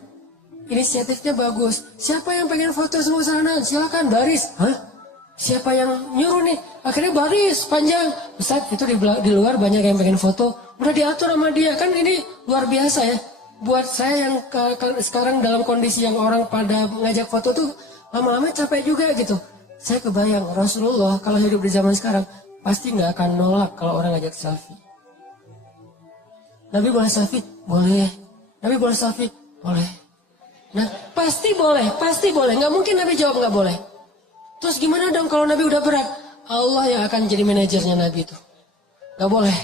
inisiatifnya bagus. Siapa yang pengen foto semua sana? Silakan baris. Siapa yang nyuruh nih? Akhirnya baris panjang. Ustaz, itu di luar banyak yang pengen foto. Udah diatur sama dia. Kan ini luar biasa ya. Buat saya yang sekarang dalam kondisi yang orang pada ngajak foto tuh lama-lama capek juga gitu. Saya kebayang Rasulullah kalau hidup di zaman sekarang pasti nggak akan nolak kalau orang ngajak selfie. Nabi boleh selfie? Boleh. Nabi boleh selfie? Boleh. Nah, pasti boleh. Nggak mungkin Nabi jawab nggak boleh. Terus gimana dong kalau Nabi udah berat? Allah yang akan jadi manajernya Nabi itu. Nggak boleh.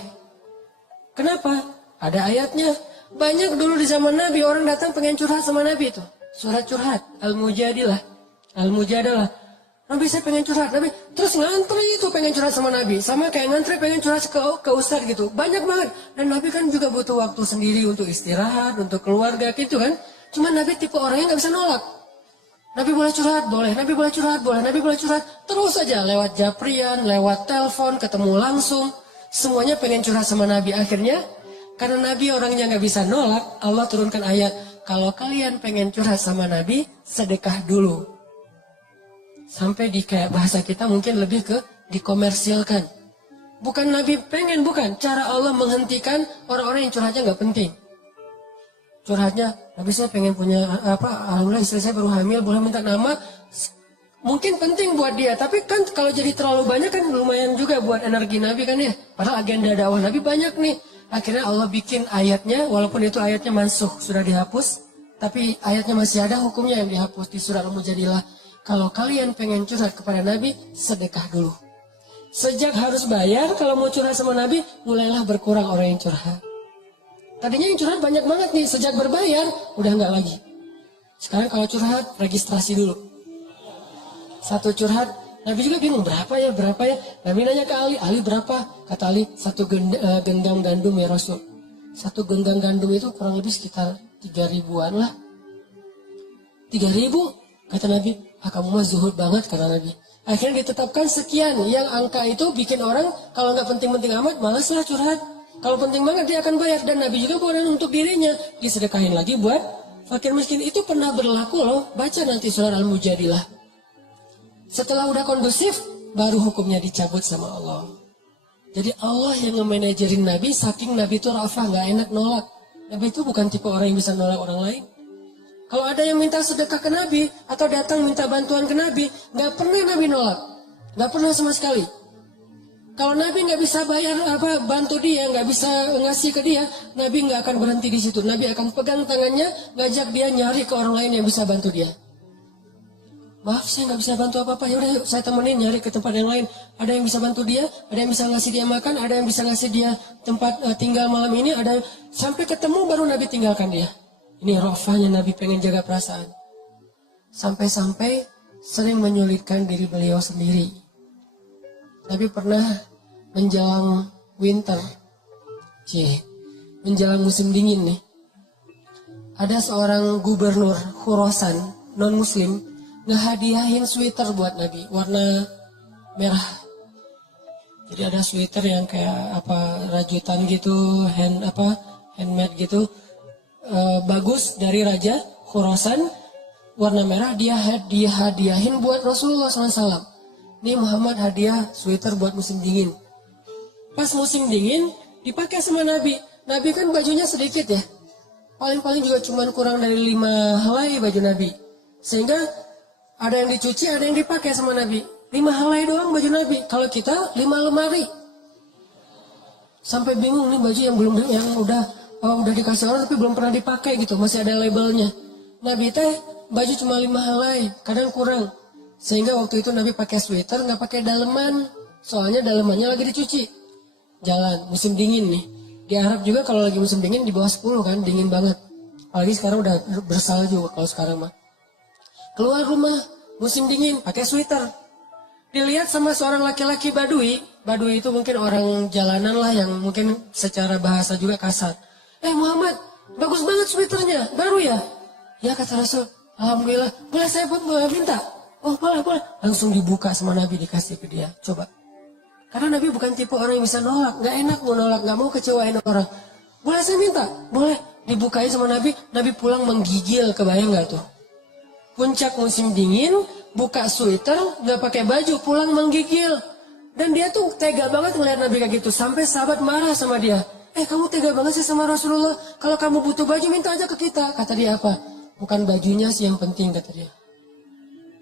Kenapa? Ada ayatnya. Banyak dulu di zaman Nabi orang datang pengen curhat sama Nabi itu. Surat curhat. Al-Mujadilah. Nabi saya pengen curhat. Nabi terus ngantri itu pengen curhat sama Nabi. Sama kayak ngantri pengen curhat ke Ustadz gitu. Banyak banget. Dan Nabi kan juga butuh waktu sendiri untuk istirahat, untuk keluarga gitu kan. Cuma Nabi tipe orangnya nggak bisa nolak. Nabi boleh curhat, boleh. Nabi boleh curhat, boleh. Nabi boleh curhat. Terus aja lewat japrian, lewat telepon, ketemu langsung. Semuanya pengen curhat sama Nabi. Akhirnya karena Nabi orangnya nggak bisa nolak, Allah turunkan ayat. Kalau kalian pengen curhat sama Nabi, sedekah dulu. Sampai di kayak bahasa kita mungkin lebih ke dikomersilkan. Bukan Nabi pengen, bukan. Cara Allah menghentikan orang-orang yang curhatnya nggak penting. Curhatnya, Nabi saya pengen punya alhamdulillah istri saya baru hamil, boleh minta nama. Mungkin penting buat dia, tapi kan kalau jadi terlalu banyak kan lumayan juga buat energi Nabi kan ya. Padahal agenda dakwah Nabi banyak nih. Akhirnya Allah bikin ayatnya, walaupun itu ayatnya mansuh, sudah dihapus. Tapi ayatnya masih ada, hukumnya yang dihapus di surat Al-Mujadilah. Kalau kalian pengen curhat kepada Nabi, sedekah dulu. Sejak harus bayar, kalau mau curhat sama Nabi, mulailah berkurang orang yang curhat. Tadinya yang curhat banyak banget nih, sejak berbayar, udah nggak lagi. Sekarang kalau curhat, registrasi dulu. Satu curhat, Nabi juga bingung, berapa ya? Nabi nanya ke Ali berapa? Kata Ali, 1 genggam gandum ya Rasul. 1 genggam gandum itu kurang lebih sekitar 3.000-an lah. 3.000? Kata Nabi, kamu mah zuhud banget, kata Nabi. Akhirnya ditetapkan sekian, yang angka itu bikin orang kalau nggak penting-penting amat, malaslah curhat. Kalau penting banget dia akan bayar, dan Nabi juga bukan untuk dirinya, disedekahin lagi buat fakir miskin. Itu pernah berlaku loh, baca nanti surat Al-Mujadilah. Setelah udah kondusif, baru hukumnya dicabut sama Allah. Jadi Allah yang nge-manajerin Nabi, saking Nabi itu rafah, nggak enak nolak. Nabi itu bukan tipe orang yang bisa nolak orang lain. Kalau ada yang minta sedekah ke Nabi, atau datang minta bantuan ke Nabi, nggak pernah Nabi nolak. Nggak pernah sama sekali. Kalau Nabi nggak bisa bayar bantu dia, nggak bisa ngasih ke dia, Nabi nggak akan berhenti di situ. Nabi akan pegang tangannya, ngajak dia nyari ke orang lain yang bisa bantu dia. Maaf, saya nggak bisa bantu apa-apa. Ya udah, saya temenin nyari ke tempat yang lain. Ada yang bisa bantu dia, ada yang bisa ngasih dia makan, ada yang bisa ngasih dia tempat tinggal malam ini, ada sampai ketemu baru Nabi tinggalkan dia. Ini rofahnya Nabi pengen jaga perasaan. Sampai-sampai sering menyulitkan diri beliau sendiri. Nabi pernah menjelang winter, menjelang musim dingin nih. Ada seorang gubernur Khurasan, non-muslim, ngehadiahin sweater buat Nabi, warna merah. Jadi ada sweater yang kayak rajutan gitu, handmade gitu. Bagus dari Raja Khurasan, warna merah, dia hadiahin buat Rasulullah SAW. Ini Muhammad hadiah sweater buat musim dingin. Pas musim dingin dipakai sama Nabi. Nabi kan bajunya sedikit ya, paling-paling juga cuma kurang dari 5 helai baju Nabi. Sehingga ada yang dicuci, ada yang dipakai sama Nabi. 5 helai doang baju Nabi. Kalau kita 5 lemari. Sampai bingung nih baju yang udah dikasih orang tapi belum pernah dipakai gitu, masih ada labelnya. Nabi teh baju cuma 5 helai, kadang kurang. Sehingga waktu itu Nabi pakai sweater, nggak pakai daleman, soalnya dalemannya lagi dicuci. Jalan musim dingin nih. Di Arab juga kalau lagi musim dingin di bawah 10 kan, dingin banget. Apalagi sekarang udah bersalju kalau sekarang mah. Keluar rumah musim dingin pakai sweater. Dilihat sama seorang laki-laki Badui. Badui itu mungkin orang jalanan lah yang mungkin secara bahasa juga kasar. Muhammad, bagus banget sweaternya, baru ya? Ya kata Rasul, alhamdulillah. Boleh saya minta? Oh boleh. Langsung dibuka sama Nabi, dikasih ke dia. Coba. Karena Nabi bukan tipe orang yang bisa nolak. Gak enak mau nolak, gak mau kecewain orang. Boleh saya minta? Boleh. Dibukain sama Nabi, Nabi pulang menggigil, kebayang gak tuh? Puncak musim dingin, buka sweater, gak pakai baju, pulang menggigil. Dan dia tuh tega banget ngeliat Nabi kayak gitu. Sampai sahabat marah sama dia. Kamu tega banget sih sama Rasulullah. Kalau kamu butuh baju, minta aja ke kita. Kata dia apa? Bukan bajunya sih yang penting, kata dia.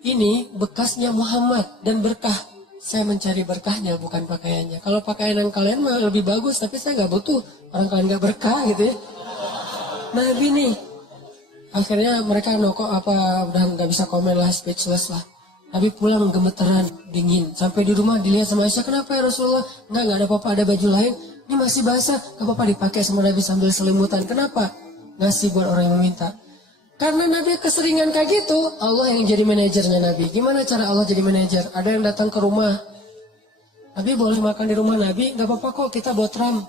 Ini bekasnya Muhammad dan berkah. Saya mencari berkahnya, bukan pakaiannya. Kalau pakaian yang kalian mah lebih bagus, tapi saya gak butuh. Orang kalian gak berkah gitu ya. Nabi nih. Akhirnya mereka udah gak bisa komen lah, speechless lah. Nabi pulang gemeteran, dingin. Sampai di rumah dilihat sama Aisyah, kenapa ya Rasulullah? Gak ada apa-apa, ada baju lain. Ini masih basah, gak apa-apa dipakai sama Nabi sambil selimutan. Kenapa? Ngasih buat orang yang meminta. Karena Nabi keseringan kayak gitu, Allah yang jadi manajernya Nabi. Gimana cara Allah jadi manajer? Ada yang datang ke rumah. Nabi boleh makan di rumah Nabi, gak apa-apa kok, kita botram.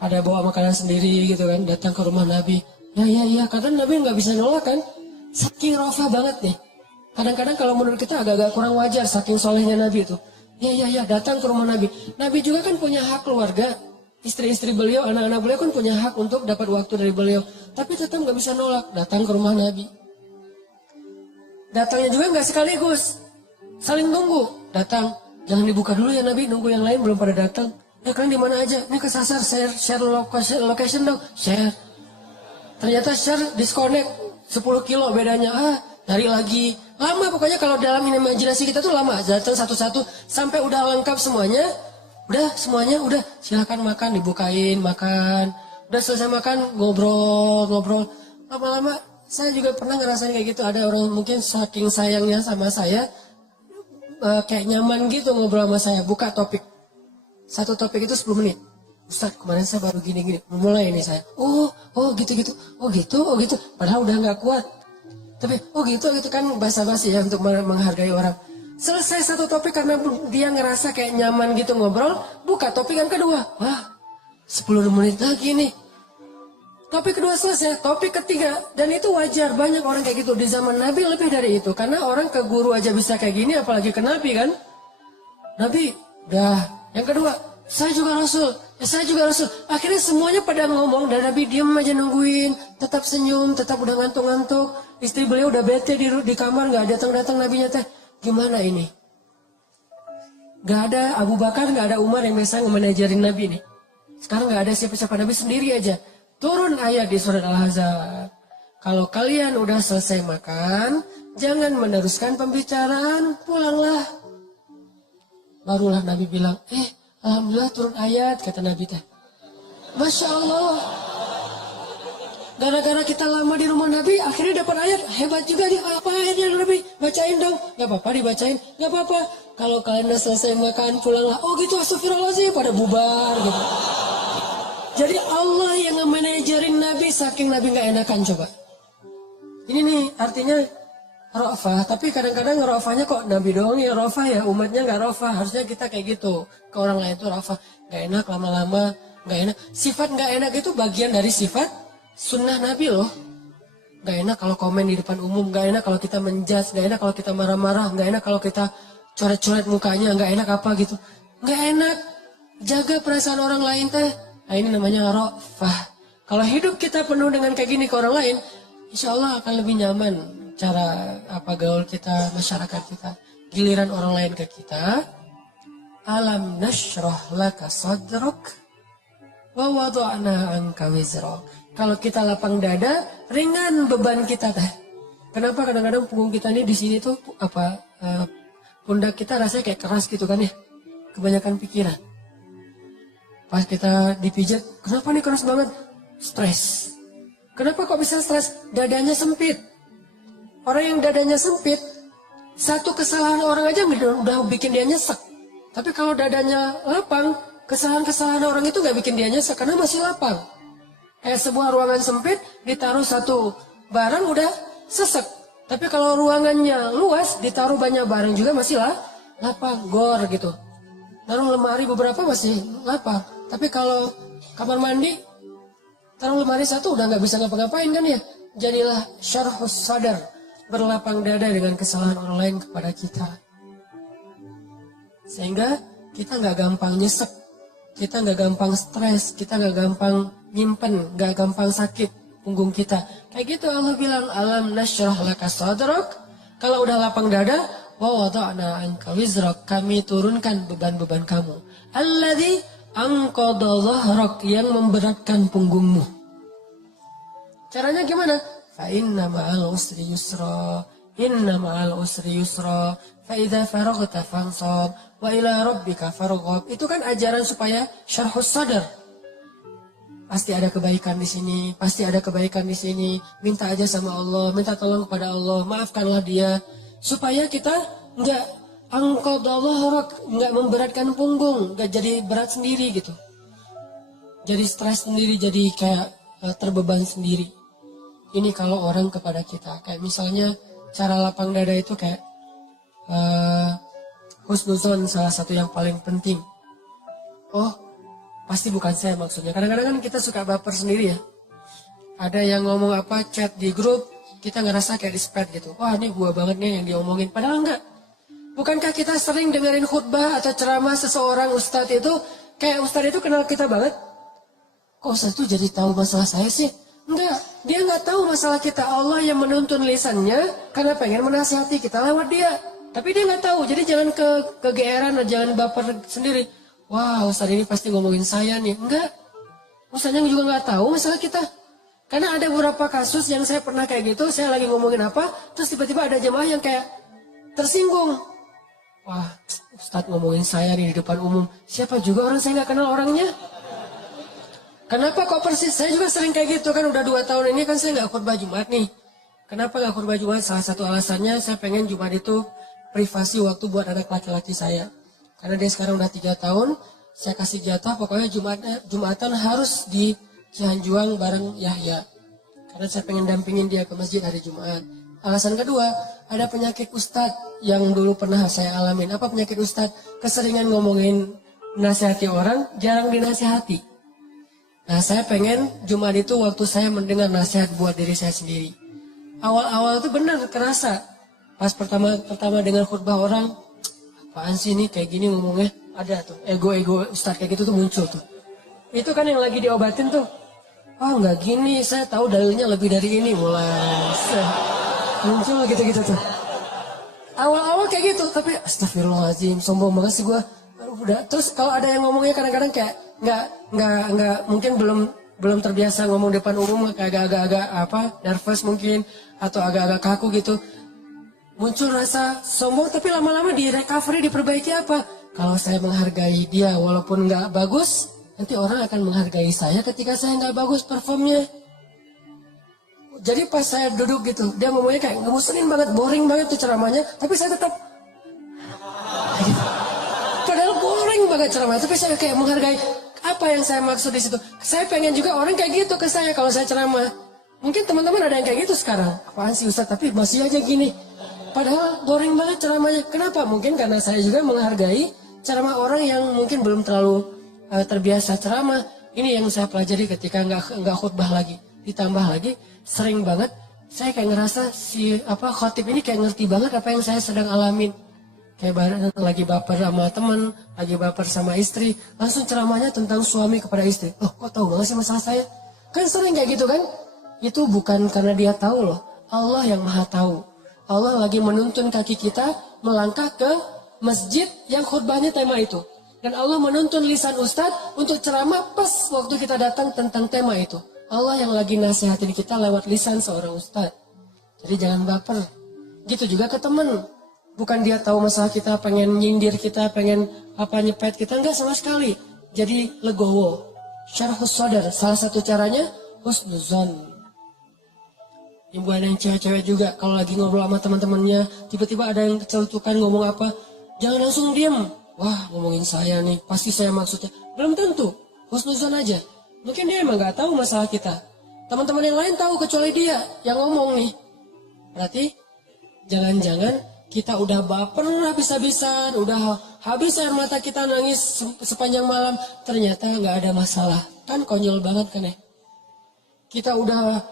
Ada bawa makanan sendiri gitu kan, datang ke rumah Nabi. Ya, kadang Nabi gak bisa nolak kan. Saking rafah banget nih. Kadang-kadang kalau menurut kita agak-agak kurang wajar, saking solehnya Nabi itu. Ya, datang ke rumah Nabi. Nabi juga kan punya hak keluarga. Istri-istri beliau, anak-anak beliau kan punya hak untuk dapat waktu dari beliau. Tapi tetap gak bisa nolak, datang ke rumah Nabi. Datangnya juga gak sekaligus. Saling tunggu. Datang, Jangan dibuka dulu ya Nabi, nunggu yang lain belum pada datang. Ya kalian di mana aja? Ini kesasar, share location dong, share. Ternyata share disconnect 10 kilo bedanya. Cari lagi. Lama pokoknya kalau dalam imajinasi kita tuh lama. Datang satu-satu sampai udah lengkap semuanya. Udah semuanya udah silakan makan, dibukain makan. Udah selesai makan ngobrol. Lama-lama saya juga pernah ngerasain kayak gitu. Ada orang mungkin saking sayangnya sama saya kayak nyaman gitu ngobrol sama saya. Buka topik. Satu topik itu 10 menit. Ustaz kemarin saya baru gini-gini. Mulai ini saya. Oh gitu-gitu. Oh gitu. Padahal udah gak kuat. Tapi gitu kan basa-basi ya untuk menghargai orang. Selesai satu topik karena dia ngerasa kayak nyaman gitu ngobrol. Buka topik yang kedua. Wah 10 menit lagi nih. Topik kedua selesai, topik ketiga. Dan itu wajar, banyak orang kayak gitu. Di zaman Nabi lebih dari itu. Karena orang ke guru aja bisa kayak gini, apalagi ke Nabi kan. Nabi, dah. Yang kedua, saya juga Rasul. Akhirnya semuanya pada ngomong dan Nabi diem aja nungguin. Tetap senyum, tetap udah ngantuk-ngantuk. Istri beliau udah bete di kamar, gak datang-datang Nabinya teh. Gimana ini? Gak ada Abu Bakar, gak ada Umar yang bisa nge-manajerin Nabi nih. Sekarang gak ada siapa-siapa, Nabi sendiri aja. Turun ayat di surat Al-Ahzab. Kalau kalian udah selesai makan, jangan meneruskan pembicaraan, pulanglah. Barulah Nabi bilang, alhamdulillah turun ayat, kata Nabi teh. Masya Allah. Gara-gara kita lama di rumah Nabi, akhirnya dapat ayat. Hebat juga nih, apa ayatnya Nabi? Bacain dong. Gak apa-apa dibacain, gak apa-apa. Kalau kalian udah selesai makan, pulanglah. Oh gitu, astagfirullahaladzim, pada bubar gitu. Jadi Allah yang nge-manajerin Nabi saking Nabi gak enakan coba. Ini nih artinya ra'fah. Tapi kadang-kadang ra'fahnya kok Nabi doang ya ra'fah ya. Umatnya gak ra'fah. Harusnya kita kayak gitu. Ke orang lain itu ra'fah. Gak enak lama-lama. Gak enak. Sifat gak enak itu bagian dari sifat sunnah Nabi loh. Gak enak kalau komen di depan umum. Gak enak kalau kita menjudge. Gak enak kalau kita marah-marah. Gak enak kalau kita coret-coret mukanya. Gak enak apa gitu. Gak enak. Jaga perasaan orang lain teh. Nah ini namanya ra'fah. Kalau hidup kita penuh dengan kayak gini ke orang lain, insya Allah akan lebih nyaman cara gaul kita, masyarakat kita. Giliran orang lain ke kita, alam nashrah laka sadrak wa wada'na anka wizrak. Kalau kita lapang dada, ringan beban kita teh. Kenapa kadang-kadang punggung kita ini di sini tuh pundak kita rasanya kayak keras gitu kan ya? Kebanyakan pikiran. Pas kita dipijat, kenapa nih keras banget? Stres. Kenapa kok bisa stres? Dadanya sempit. Orang yang dadanya sempit, satu kesalahan orang aja udah bikin dia nyesek. Tapi kalau dadanya lapang, kesalahan-kesalahan orang itu gak bikin dia nyesek karena masih lapang. Kayak sebuah ruangan sempit, ditaruh satu barang udah sesek. Tapi kalau ruangannya luas, ditaruh banyak barang juga masih lapang, gor gitu. Taruh lemari beberapa masih lapang. Tapi kalau kamar mandi, taruh lemari satu udah gak bisa ngapa-ngapain kan ya. Jadilah syarhus sadar, berlapang dada dengan kesalahan orang lain kepada kita. Sehingga kita gak gampang nyesek, kita gak gampang stres, kita gak gampang nyimpen, gak gampang sakit punggung kita. Kayak gitu Allah bilang, alam nasyrah laka sadrak. Kalau udah lapang dada, wa wada'na anka wizrak, kami turunkan beban-beban kamu. Alladzi anqadha dhahrak, yang memberatkan punggungmu. Caranya gimana? Fa inna ma'al usri yusra, inna ma'al usri yusra, fa idza faraghta fansab wa ila rabbika farghab. Itu kan ajaran supaya syarhus sadar. Pasti ada kebaikan di sini, pasti ada kebaikan di sini. Minta aja sama Allah, minta tolong kepada Allah, maafkanlah dia. Supaya kita enggak enggak memberatkan punggung, enggak jadi berat sendiri gitu. Jadi stres sendiri, jadi kayak terbeban sendiri. Ini kalau orang kepada kita, kayak misalnya cara lapang dada itu kayak husnuzon salah satu yang paling penting. Oh, pasti bukan saya maksudnya. Kadang-kadang kan kita suka baper sendiri ya. Ada yang ngomong apa, chat di grup, kita ngerasa kayak di-spam gitu. Wah ini gua banget nih yang diomongin. Padahal enggak. Bukankah kita sering dengerin khutbah atau ceramah seseorang ustadz itu, kayak ustadz itu kenal kita banget? Kok ustadz itu jadi tahu masalah saya sih? Enggak, dia enggak tahu masalah kita. Allah yang menuntun lisannya karena pengen menasihati kita lewat dia. Tapi dia nggak tahu, jadi jangan kegeeran, jangan baper sendiri. Wah, Ustaz ini pasti ngomongin saya nih. Enggak, Ustaznya juga nggak tahu masalah kita. Karena ada beberapa kasus yang saya pernah kayak gitu, saya lagi ngomongin apa, terus tiba-tiba ada jemaah yang kayak tersinggung. Wah, Ustaz ngomongin saya nih di depan umum. Siapa juga orang saya nggak kenal orangnya. Kenapa kok persis? Saya juga sering kayak gitu kan, udah 2 tahun ini kan saya nggak khutbah Jumat nih. Kenapa nggak khutbah Jumat? Salah satu alasannya saya pengen Jumat itu privasi waktu buat anak laki-laki saya. Karena dia sekarang udah 3 tahun, saya kasih jatah pokoknya Jumatan harus di Cihanjuang bareng Yahya. Karena saya pengen dampingin dia ke masjid hari Jumat. Alasan kedua, ada penyakit Ustadz yang dulu pernah saya alamin. Apa penyakit Ustadz? Keseringan ngomongin nasihati orang, jarang dinasihati. Nah, saya pengen Jumat itu waktu saya mendengar nasihat buat diri saya sendiri. Awal-awal itu benar kerasa. Pas pertama dengar khutbah orang, apaan sih ini kayak gini ngomongnya? Ada tuh, ego Ustadz kayak gitu tuh muncul tuh. Itu kan yang lagi diobatin tuh. Oh nggak gini, saya tahu dalilnya lebih dari ini. Mulai muncul gitu-gitu tuh. Awal-awal kayak gitu, tapi astagfirullahaladzim, sombong banget sih gue. Udah, terus kalau ada yang ngomongnya kadang-kadang kayak nggak mungkin belum terbiasa ngomong depan umum, kayak agak-agak nervous mungkin atau agak-agak kaku gitu. Muncul rasa sombong, tapi lama-lama di recovery, diperbaiki apa? Kalau saya menghargai dia walaupun nggak bagus, nanti orang akan menghargai saya ketika saya nggak bagus performnya. Jadi pas saya duduk gitu, dia ngomongnya kayak ngemuselin banget, boring banget tuh ceramahnya, tapi saya tetap gitu. Padahal boring banget ceramahnya, tapi saya kayak menghargai. Apa yang saya maksud di situ? Saya pengen juga orang kayak gitu ke saya kalau saya ceramah. Mungkin teman-teman ada yang kayak gitu sekarang. Apaan sih Ustaz, tapi masih aja gini. Padahal boring banget ceramahnya. Kenapa? Mungkin karena saya juga menghargai ceramah orang yang mungkin belum terlalu terbiasa ceramah. Ini yang saya pelajari ketika nggak khutbah lagi. Ditambah lagi, sering banget saya kayak ngerasa si khotib ini kayak ngerti banget apa yang saya sedang alamin. Kayak lagi baper sama teman, lagi baper sama istri, langsung ceramahnya tentang suami kepada istri. Oh, kok tahu banget sih masalah saya? Kan sering kayak gitu kan? Itu bukan karena dia tahu loh. Allah yang maha tahu. Allah lagi menuntun kaki kita melangkah ke masjid yang khutbahnya tema itu. Dan Allah menuntun lisan Ustadz untuk ceramah pas waktu kita datang tentang tema itu. Allah yang lagi nasihatin kita lewat lisan seorang Ustadz. Jadi jangan baper. Gitu juga ke teman. Bukan dia tahu masalah kita, pengen nyindir kita, pengen nyepet kita. Enggak sama sekali. Jadi legowo. Syarhus sadar. Salah satu caranya husnuzon. Bukan yang cewek-cewek juga, kalau lagi ngobrol sama teman-temannya, tiba-tiba ada yang kecelutukan ngomong apa, jangan langsung diam. Wah, ngomongin saya nih, pasti saya maksudnya. Belum tentu, husnuzon aja. Mungkin dia emang gak tahu masalah kita. Teman-teman yang lain tahu kecuali dia yang ngomong nih. Berarti, jangan-jangan kita udah baper habis-habisan, udah habis air mata kita nangis sepanjang malam, ternyata gak ada masalah. Kan konyol banget kan ya. Kita udah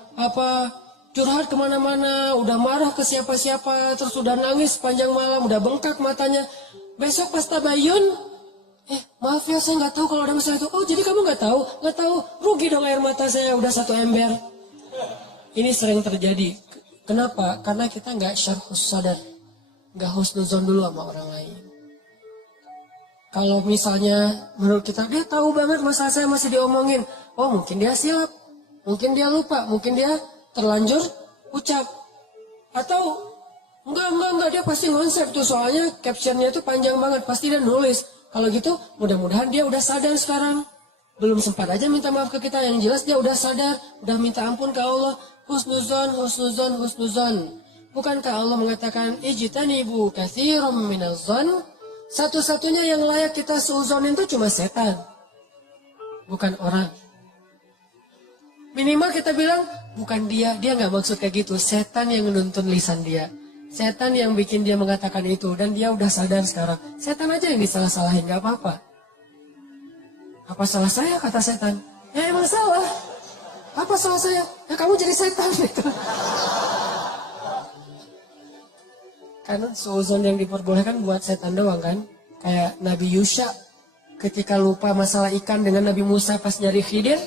curhat kemana-mana, udah marah ke siapa-siapa, terus udah nangis sepanjang malam, udah bengkak matanya. Besok pas tabayun, maaf ya saya nggak tahu kalau ada masalah itu. Oh jadi kamu nggak tahu? Nggak tahu, rugi dong air mata saya udah 1 ember. Ini sering terjadi. Kenapa? Karena kita nggak syarhus sadar, nggak husnuzon dulu sama orang lain. Kalau misalnya menurut kita, dia tahu banget masalah saya masih diomongin. Oh mungkin dia silap, mungkin dia lupa, mungkin dia terlanjur ucap. Atau enggak, dia pasti konsep tuh, soalnya captionnya tuh panjang banget, pasti dia nulis. Kalau gitu mudah-mudahan dia udah sadar sekarang. Belum sempat aja minta maaf ke kita, yang jelas dia udah sadar, udah minta ampun ke Allah. Husnuzon. Bukankah Allah mengatakan ijtanibu katsiran minaz-zon? Satu-satunya yang layak kita seuzonin itu cuma setan, bukan orang. Minimal kita bilang, bukan dia nggak maksud kayak gitu. Setan yang menuntun lisan dia. Setan yang bikin dia mengatakan itu. Dan dia udah sadar sekarang. Setan aja yang disalah-salahin, nggak apa-apa. Apa salah saya, kata setan? Ya emang salah. Apa salah saya? Ya kamu jadi setan gitu. Karena suuzon yang diperbolehkan buat setan doang kan. Kayak Nabi Yusha ketika lupa masalah ikan dengan Nabi Musa pas nyari Khidir.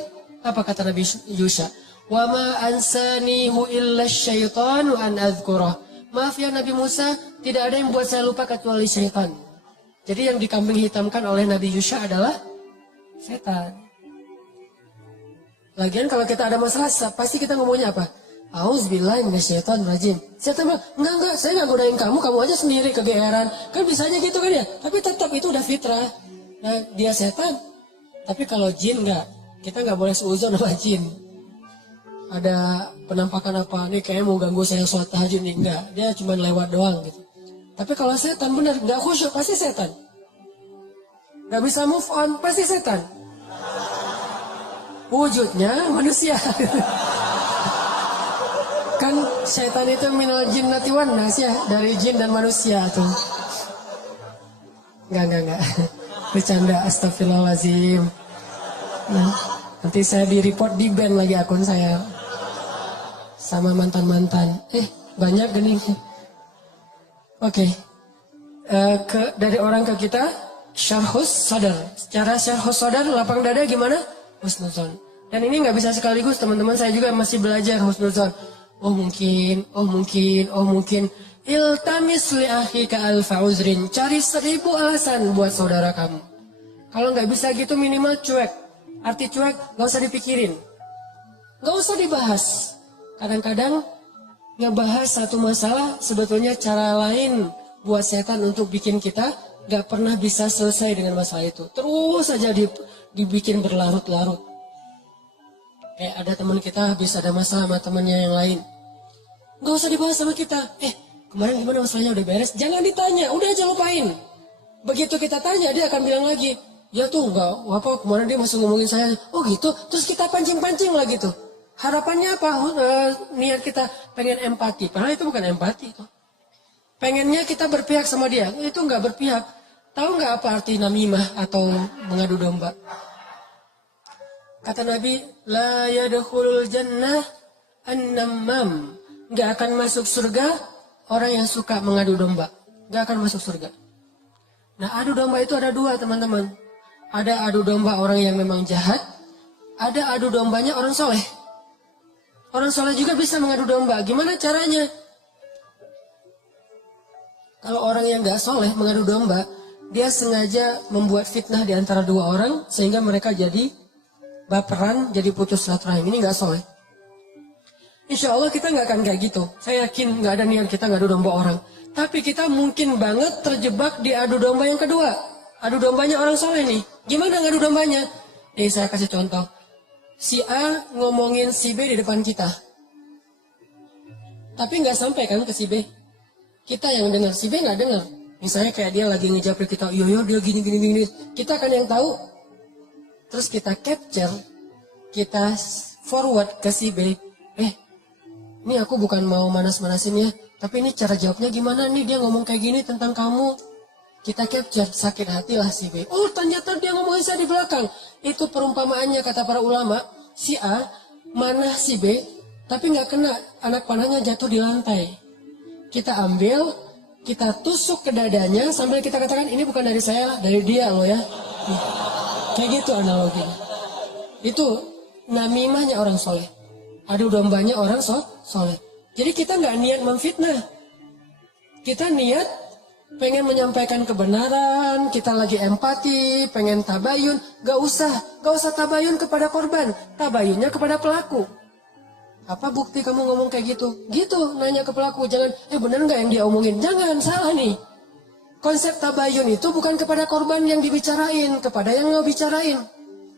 Apa kata Nabi Yusha? Wa ma ansanihu illa syaitanu an adhkurah. maaf ya Nabi Musa, tidak ada yang buat saya lupa kecuali syaitan. Jadi yang dikambing hitamkan oleh Nabi Yusha adalah setan. Lagian kalau kita ada masalah, pasti kita ngomongnya apa? Auzubillahi minasyaitonirrajim. Setan bilang, enggak, saya nggak godain kamu, kamu aja sendiri kegeeran. Kan bisa aja gitu kan ya. Tapi tetap itu udah fitrah. Nah, dia setan. Tapi kalau jin enggak, kita nggak boleh seuzon sama jin. Ada penampakan apa nih kayaknya mau ganggu saya sholat tahajud nih, enggak. Dia cuma lewat doang gitu. Tapi kalau setan benar, nggak khusyuk, pasti setan. Nggak bisa move on, pasti setan. Wujudnya manusia. Kan setan itu minal jinnati wan nas ya, dari jin dan manusia tuh. Enggak. Bercanda, astagfirullahaladzim. Nah, nanti saya di report, di ban lagi akun saya. Sama mantan-mantan. Banyak gini. Oke. Dari orang ke kita, syarhus sadar. Cara syarhus sadar, lapang dada gimana? Husnuzon. Dan ini nggak bisa sekaligus, teman-teman, saya juga masih belajar husnuzon. Oh mungkin. Iltamis li akhika alfa uzrin. Cari 1000 alasan buat saudara kamu. Kalau nggak bisa gitu minimal cuek. Arti cuek nggak usah dipikirin. Nggak usah dibahas. Kadang-kadang ngebahas satu masalah sebetulnya cara lain buat setan untuk bikin kita nggak pernah bisa selesai dengan masalah itu. Terus saja dibikin berlarut-larut. Kayak ada teman kita habis ada masalah sama temannya yang lain. Nggak usah dibahas sama kita. Kemarin gimana masalahnya, udah beres? Jangan ditanya, udah aja lupain. Begitu kita tanya, dia akan bilang lagi, ya tuh nggak apa, kemarin dia masih ngomongin saya. Oh gitu, terus kita pancing-pancing lagi tuh. Harapannya apa? Niat kita pengen empati. Padahal itu bukan empati tuh. Pengennya kita berpihak sama dia. Itu nggak berpihak. Tahu nggak apa arti namimah atau mengadu domba? Kata Nabi, la yadkhulul jannah an-nammam. Nggak akan masuk surga orang yang suka mengadu domba. Nggak akan masuk surga. Nah, adu domba itu ada dua, teman-teman. Ada adu domba orang yang memang jahat. Ada adu dombanya orang soleh. Orang soleh juga bisa mengadu domba. Gimana caranya? Kalau orang yang nggak soleh mengadu domba, dia sengaja membuat fitnah di antara dua orang sehingga mereka jadi baperan, jadi putus silaturahim. Ini nggak soleh. Insya Allah kita nggak akan kayak gitu. Saya yakin nggak ada niat kita ngadu domba orang. Tapi kita mungkin banget terjebak di adu domba yang kedua. Adu dombanya orang soleh nih. Gimana ngadu dombanya? Saya kasih contoh. Si A ngomongin si B di depan kita. Tapi nggak sampai kan ke si B. Kita yang dengar, si B nggak dengar. Misalnya kayak dia lagi ngejapri kita, yo dia gini. Kita kan yang tahu. Terus kita capture, kita forward ke si B. Ini aku bukan mau manas-manasin ya, tapi ini cara jawabnya gimana nih, dia ngomong kayak gini tentang kamu. Kita capture, sakit hatilah si B. Oh ternyata dia ngomongin saya di belakang. Itu perumpamaannya kata para ulama, si A manah si B, tapi nggak kena, anak panahnya jatuh di lantai. Kita ambil, kita tusuk ke dadanya sambil kita katakan ini bukan dari saya, dari dia loh ya. Kayak gitu analoginya. Itu namimahnya orang soleh. Adu dombanya orang soleh. Jadi kita nggak niat memfitnah. Kita niat pengen menyampaikan kebenaran, kita lagi empati, pengen tabayun. Gak usah tabayun kepada korban. Tabayunnya kepada pelaku. Apa bukti kamu ngomong kayak gitu? Gitu, nanya ke pelaku. Jangan, bener nggak yang dia omongin? Jangan, salah nih. Konsep tabayun itu bukan kepada korban yang dibicarain, kepada yang ngebicarain.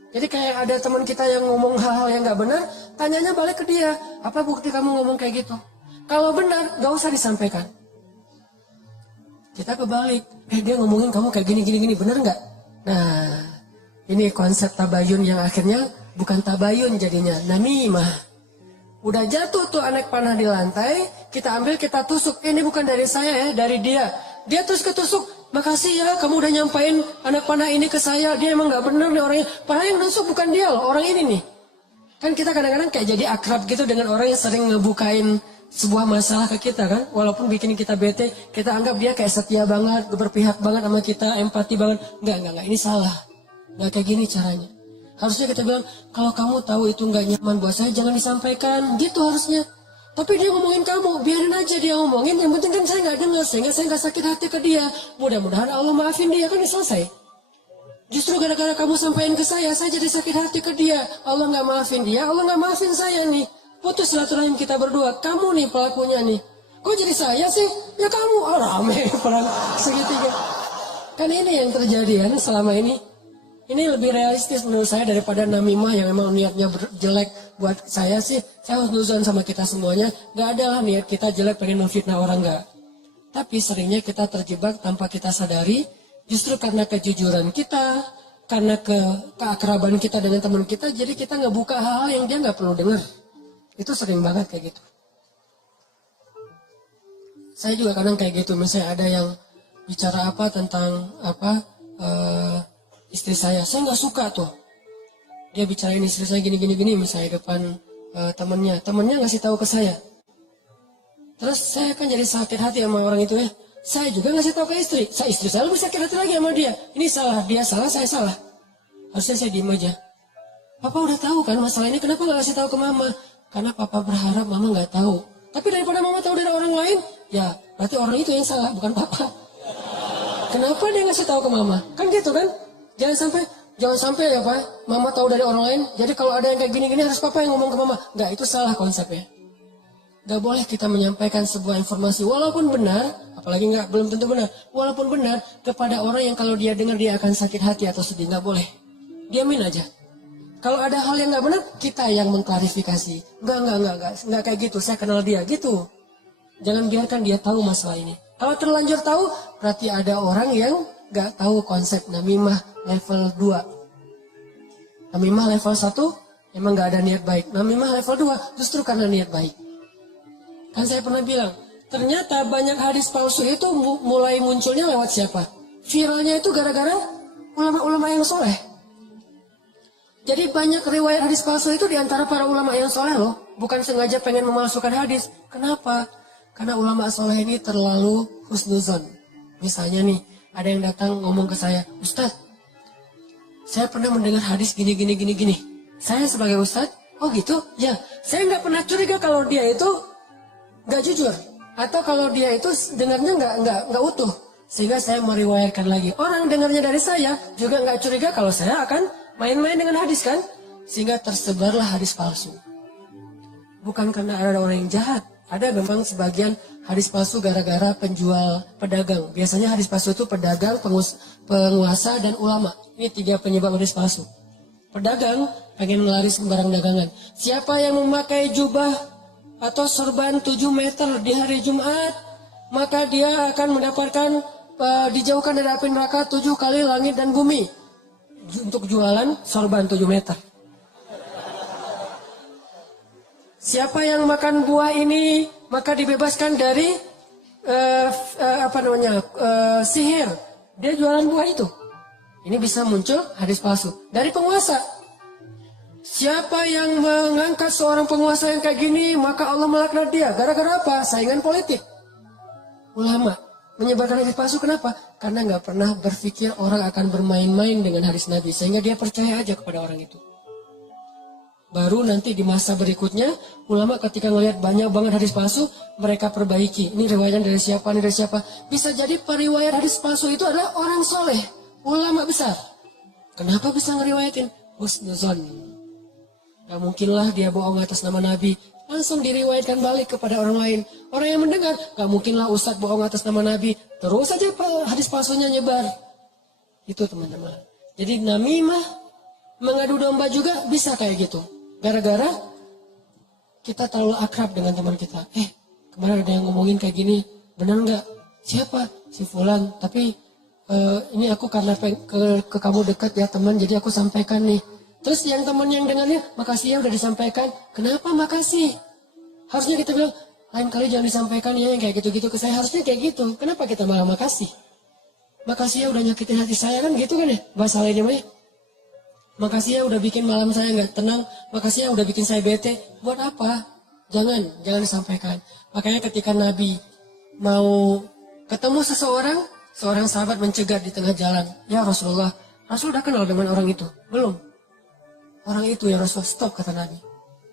Jadi kayak ada teman kita yang ngomong hal-hal yang nggak benar, tanyanya balik ke dia. Apa bukti kamu ngomong kayak gitu? Kalau benar, nggak usah disampaikan. Kita kebalik. Dia ngomongin kamu kayak gini, benar nggak? Nah, ini konsep tabayun yang akhirnya bukan tabayun jadinya, namimah. Udah jatuh tuh anak panah di lantai, kita ambil, kita tusuk. Ini bukan dari saya ya, dari dia. Dia terus ketusuk. Makasih ya, kamu udah nyampain anak panah ini ke saya. Dia emang nggak benar nih orangnya. Padahal yang nusuk bukan dia loh, orang ini nih. Kan kita kadang-kadang kayak jadi akrab gitu dengan orang yang sering ngebukain sebuah masalah ke kita kan. Walaupun bikin kita bete, kita anggap dia kayak setia banget, berpihak banget sama kita, empati banget. Enggak, ini salah. Nggak kayak gini caranya. Harusnya kita bilang, kalau kamu tahu itu nggak nyaman buat saya, jangan disampaikan. Gitu harusnya. Tapi dia ngomongin kamu, biarin aja dia ngomongin. Yang penting kan saya nggak dengar, sehingga saya nggak sakit hati ke dia. Mudah-mudahan Allah maafin dia, kan selesai. Justru gara-gara kamu sampaikan ke saya jadi sakit hati ke dia. Allah nggak maafin dia, Allah nggak maafin saya nih. Putus silaturahim kita berdua. Kamu nih pelakunya nih. Kok jadi saya sih? Ya kamu. Oh, rame perang segitiga. Kan ini yang terjadi kan selama ini. Ini lebih realistis menurut saya daripada namimah yang memang niatnya jelek buat saya sih. Saya husnuzon sama kita semuanya. Gak ada lah niat kita jelek pengen memfitnah orang, gak. Tapi seringnya kita terjebak tanpa kita sadari. Justru karena kejujuran kita, karena keakraban kita dengan teman kita, jadi kita ngebuka hal-hal yang dia gak perlu dengar. Itu sering banget kayak gitu. Saya juga kadang kayak gitu. Misalnya ada yang bicara apa tentang istri saya nggak suka tuh. Dia bicarain istri saya gini, misalnya depan temennya ngasih tahu ke saya. Terus saya kan jadi sakit hati sama orang itu ya. Saya juga ngasih tahu ke istri saya lebih sakit hati lagi sama dia. Ini salah, dia salah, saya salah. Harusnya saya diem aja. Papa udah tahu kan masalah ini, kenapa nggak kasih tahu ke mama? Karena papa berharap mama nggak tahu. Tapi daripada mama tahu dari orang lain, ya berarti orang itu yang salah, bukan papa. Kenapa dia ngasih tahu ke mama? Kan gitu kan? Jangan sampai ya Pak, mama tahu dari orang lain. Jadi kalau ada yang kayak gini-gini harus papa yang ngomong ke mama. Enggak, itu salah konsepnya. Enggak boleh kita menyampaikan sebuah informasi walaupun benar, apalagi belum tentu benar. Walaupun benar kepada orang yang kalau dia dengar dia akan sakit hati atau sedih, enggak boleh. Diamin aja. Kalau ada hal yang enggak benar, kita yang mengklarifikasi. Enggak kayak gitu. Saya kenal dia gitu. Jangan biarkan dia tahu masalah ini. Kalau terlanjur tahu, berarti ada orang yang gak tahu konsep namimah level 2. Namimah level 1 emang gak ada niat baik. Namimah level 2 justru karena niat baik. Kan saya pernah bilang, ternyata banyak hadis palsu itu mulai munculnya lewat siapa? Viralnya itu gara-gara ulama-ulama yang soleh. Jadi banyak riwayat hadis palsu itu diantara para ulama yang soleh loh. Bukan sengaja pengen memalsukan hadis. Kenapa? Karena ulama soleh ini terlalu husnuzon. Misalnya nih, ada yang datang ngomong ke saya, Ustadz, saya pernah mendengar hadis gini. Saya sebagai Ustadz, oh gitu? Ya, saya nggak pernah curiga kalau dia itu nggak jujur. Atau kalau dia itu dengarnya nggak utuh. Sehingga saya meriwayatkan lagi. Orang dengarnya dari saya juga nggak curiga kalau saya akan main-main dengan hadis kan. Sehingga tersebarlah hadis palsu. Bukan karena ada orang yang jahat. Ada memang sebagian hadis palsu gara-gara pedagang. Biasanya hadis palsu itu pedagang, penguasa, dan ulama. Ini 3 penyebab hadis palsu. Pedagang pengen melaris barang dagangan. Siapa yang memakai jubah atau sorban 7 meter di hari Jumat, maka dia akan mendapatkan dijauhkan dari api neraka 7 kali langit dan bumi. Untuk jualan sorban 7 meter. Siapa yang makan buah ini maka dibebaskan dari sihir. Dia jualan buah itu. Ini bisa muncul hadis palsu dari penguasa. Siapa yang mengangkat seorang penguasa yang kayak gini maka Allah melaknat dia. Gara-gara apa? Saingan politik. Ulama menyebarkan hadis palsu kenapa? Karena nggak pernah berpikir orang akan bermain-main dengan hadis Nabi sehingga dia percaya aja kepada orang itu. Baru nanti di masa berikutnya, ulama ketika ngelihat banyak banget hadis palsu, mereka perbaiki. Ini riwayatnya dari siapa, ini dari siapa. Bisa jadi periwayat hadis palsu itu adalah orang soleh, ulama besar. Kenapa bisa ngeriwayatin? Husnuzon. Gak mungkinlah dia bohong atas nama Nabi. Langsung diriwayatkan balik kepada orang lain. Orang yang mendengar, gak mungkinlah ustadz bohong atas nama Nabi. Terus saja hadis palsunya nyebar. Itu teman-teman. Jadi namimah, mengadu domba juga bisa kayak gitu. Gara-gara kita terlalu akrab dengan teman kita. Kemarin ada yang ngomongin kayak gini, benar nggak? Siapa? Si Fulan. Tapi ini aku karena ke kamu dekat ya teman, jadi aku sampaikan nih. Terus yang teman yang dengannya, makasih ya udah disampaikan. Kenapa makasih? Harusnya kita bilang, lain kali jangan disampaikan ya yang kayak gitu-gitu ke saya. Harusnya kayak gitu. Kenapa kita malah makasih? Makasih ya udah nyakitin hati saya kan gitu kan ya? Bahasa lainnya mah. Makasih ya udah bikin malam saya nggak tenang. Makasih ya udah bikin saya bete. Buat apa? Jangan disampaikan. Makanya ketika Nabi mau ketemu seorang sahabat mencegat di tengah jalan. Ya Rasulullah, Rasul udah kenal dengan orang itu? Belum. Orang itu ya Rasul, stop kata Nabi.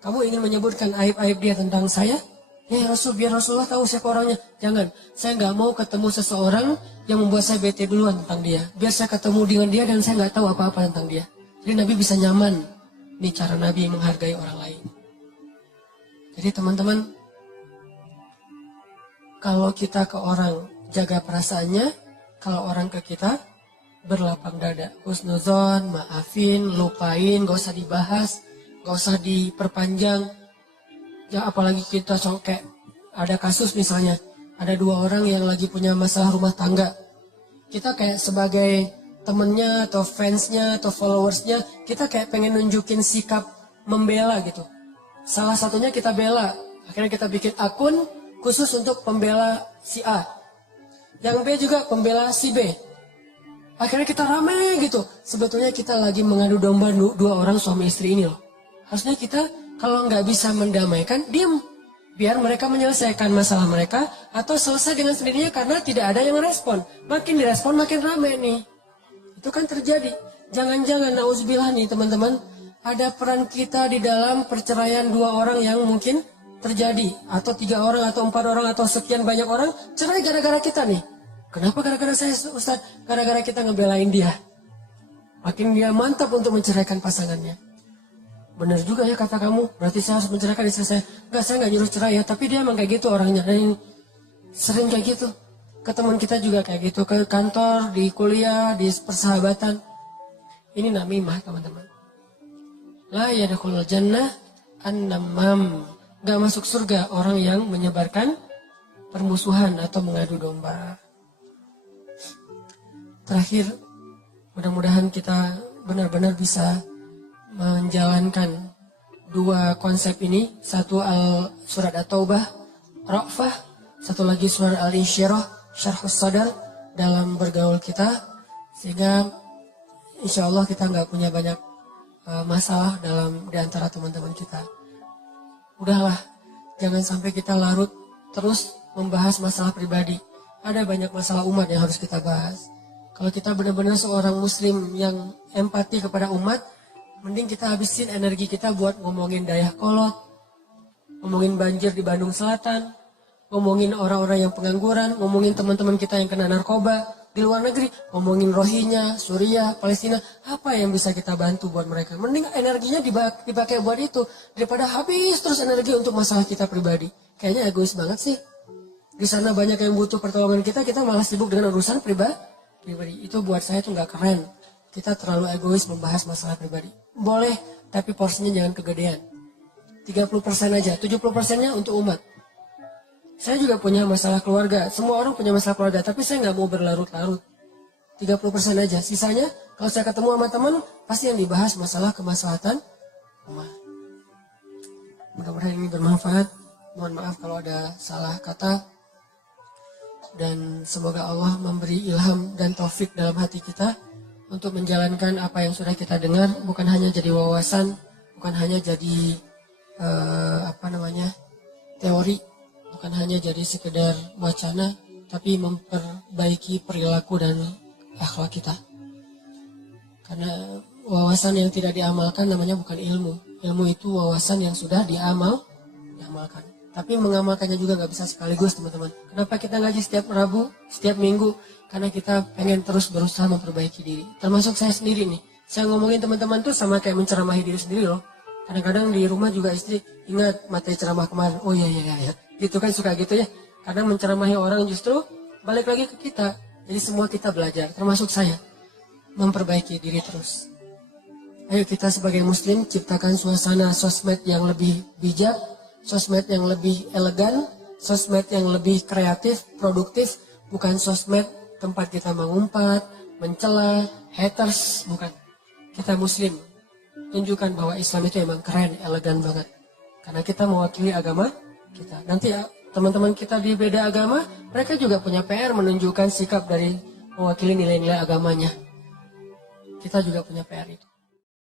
Kamu ingin menyebutkan aib-aib dia tentang saya? Rasul, biar Rasulullah tahu siapa orangnya. Jangan, saya nggak mau ketemu seseorang yang membuat saya bete duluan tentang dia. Biar saya ketemu dengan dia dan saya nggak tahu apa-apa tentang dia. Jadi Nabi bisa nyaman. Ini cara Nabi menghargai orang lain. Jadi teman-teman, kalau kita ke orang jaga perasaannya, kalau orang ke kita berlapang dada. Husnuzon, maafin, lupain, gak usah dibahas, gak usah diperpanjang. Ya apalagi kita kayak ada kasus misalnya, ada dua orang yang lagi punya masalah rumah tangga. Kita kayak sebagai temennya atau fansnya atau followersnya, kita kayak pengen nunjukin sikap membela gitu. Salah satunya kita bela, akhirnya kita bikin akun khusus untuk pembela si A. Yang B juga pembela si B. Akhirnya kita rame gitu. Sebetulnya kita lagi mengadu domba dua orang suami istri ini loh. Harusnya kita kalau nggak bisa mendamaikan, diam. Biar mereka menyelesaikan masalah mereka atau selesai dengan sendirinya karena tidak ada yang respon. Makin direspon makin rame nih. Itu kan terjadi. Jangan-jangan nauzubillah nih teman-teman, ada peran kita di dalam perceraian dua orang yang mungkin terjadi. Atau 3 orang atau 4 orang atau sekian banyak orang cerai gara-gara kita nih. Kenapa gara-gara saya Ustaz? Gara-gara kita ngebelain dia. Makin dia mantap untuk menceraikan pasangannya. Benar juga ya kata kamu, berarti saya harus menceraikan istri saya. Enggak, saya nggak nyuruh cerai ya, tapi dia emang kayak gitu orangnya. Dan sering kayak gitu. Ke teman kita juga kayak gitu, ke kantor, di kuliah, di persahabatan. Ini namimah teman-teman. La yadkhulul jannah an-namam. Gak masuk surga orang yang menyebarkan permusuhan atau mengadu domba. Terakhir, mudah-mudahan kita benar-benar bisa menjalankan 2 konsep ini. Satu surat At-Taubah, Ra'fah. Satu lagi surat Al-Insyirah, Syarhus Sadar dalam bergaul kita. Sehingga insya Allah kita nggak punya banyak masalah di antara teman-teman kita. Udahlah, jangan sampai kita larut terus membahas masalah pribadi. Ada banyak masalah umat yang harus kita bahas. Kalau kita benar-benar seorang muslim yang empati kepada umat, mending kita habisin energi kita buat ngomongin Dayakolot, ngomongin banjir di Bandung Selatan, ngomongin orang-orang yang pengangguran, ngomongin teman-teman kita yang kena narkoba di luar negeri, ngomongin Rohingya, Suriah, Palestina, apa yang bisa kita bantu buat mereka. Mending energinya dipakai buat itu, daripada habis terus energi untuk masalah kita pribadi. Kayaknya egois banget sih. Di sana banyak yang butuh pertolongan kita malah sibuk dengan urusan pribadi. Itu buat saya tuh nggak keren. Kita terlalu egois membahas masalah pribadi. Boleh, tapi porsinya jangan kegedean. 30% aja, 70%-nya untuk umat. Saya juga punya masalah keluarga. Semua orang punya masalah keluarga, tapi saya nggak mau berlarut-larut. 30% aja. Sisanya, kalau saya ketemu sama teman, pasti yang dibahas masalah kemaslahatan umat. Mudah-mudahan ini bermanfaat. Mohon maaf kalau ada salah kata. Dan semoga Allah memberi ilham dan taufik dalam hati kita untuk menjalankan apa yang sudah kita dengar. Bukan hanya jadi wawasan, bukan hanya jadi teori. Bukan hanya jadi sekedar wacana, tapi memperbaiki perilaku dan akhlak kita. Karena wawasan yang tidak diamalkan namanya bukan ilmu. Ilmu itu wawasan yang sudah diamalkan. Tapi mengamalkannya juga nggak bisa sekaligus teman-teman. Kenapa kita ngaji setiap Rabu, setiap Minggu? Karena kita pengen terus berusaha memperbaiki diri. Termasuk saya sendiri nih. Saya ngomongin teman-teman tuh sama kayak menceramahi diri sendiri loh. Kadang-kadang di rumah juga istri, ingat materi ceramah kemarin. Oh iya. Gitu kan suka gitu ya. Karena menceramahi orang justru balik lagi ke kita. Jadi semua kita belajar, termasuk saya. Memperbaiki diri terus. Ayo kita sebagai muslim ciptakan suasana sosmed yang lebih bijak, sosmed yang lebih elegan, sosmed yang lebih kreatif, produktif. Bukan sosmed tempat kita mengumpat, mencela, haters, bukan. Kita muslim. Tunjukkan bahwa Islam itu emang keren, elegan banget. Karena kita mewakili agama kita. Nanti ya, teman-teman kita di beda agama, mereka juga punya PR menunjukkan sikap dari mewakili nilai-nilai agamanya. Kita juga punya PR itu.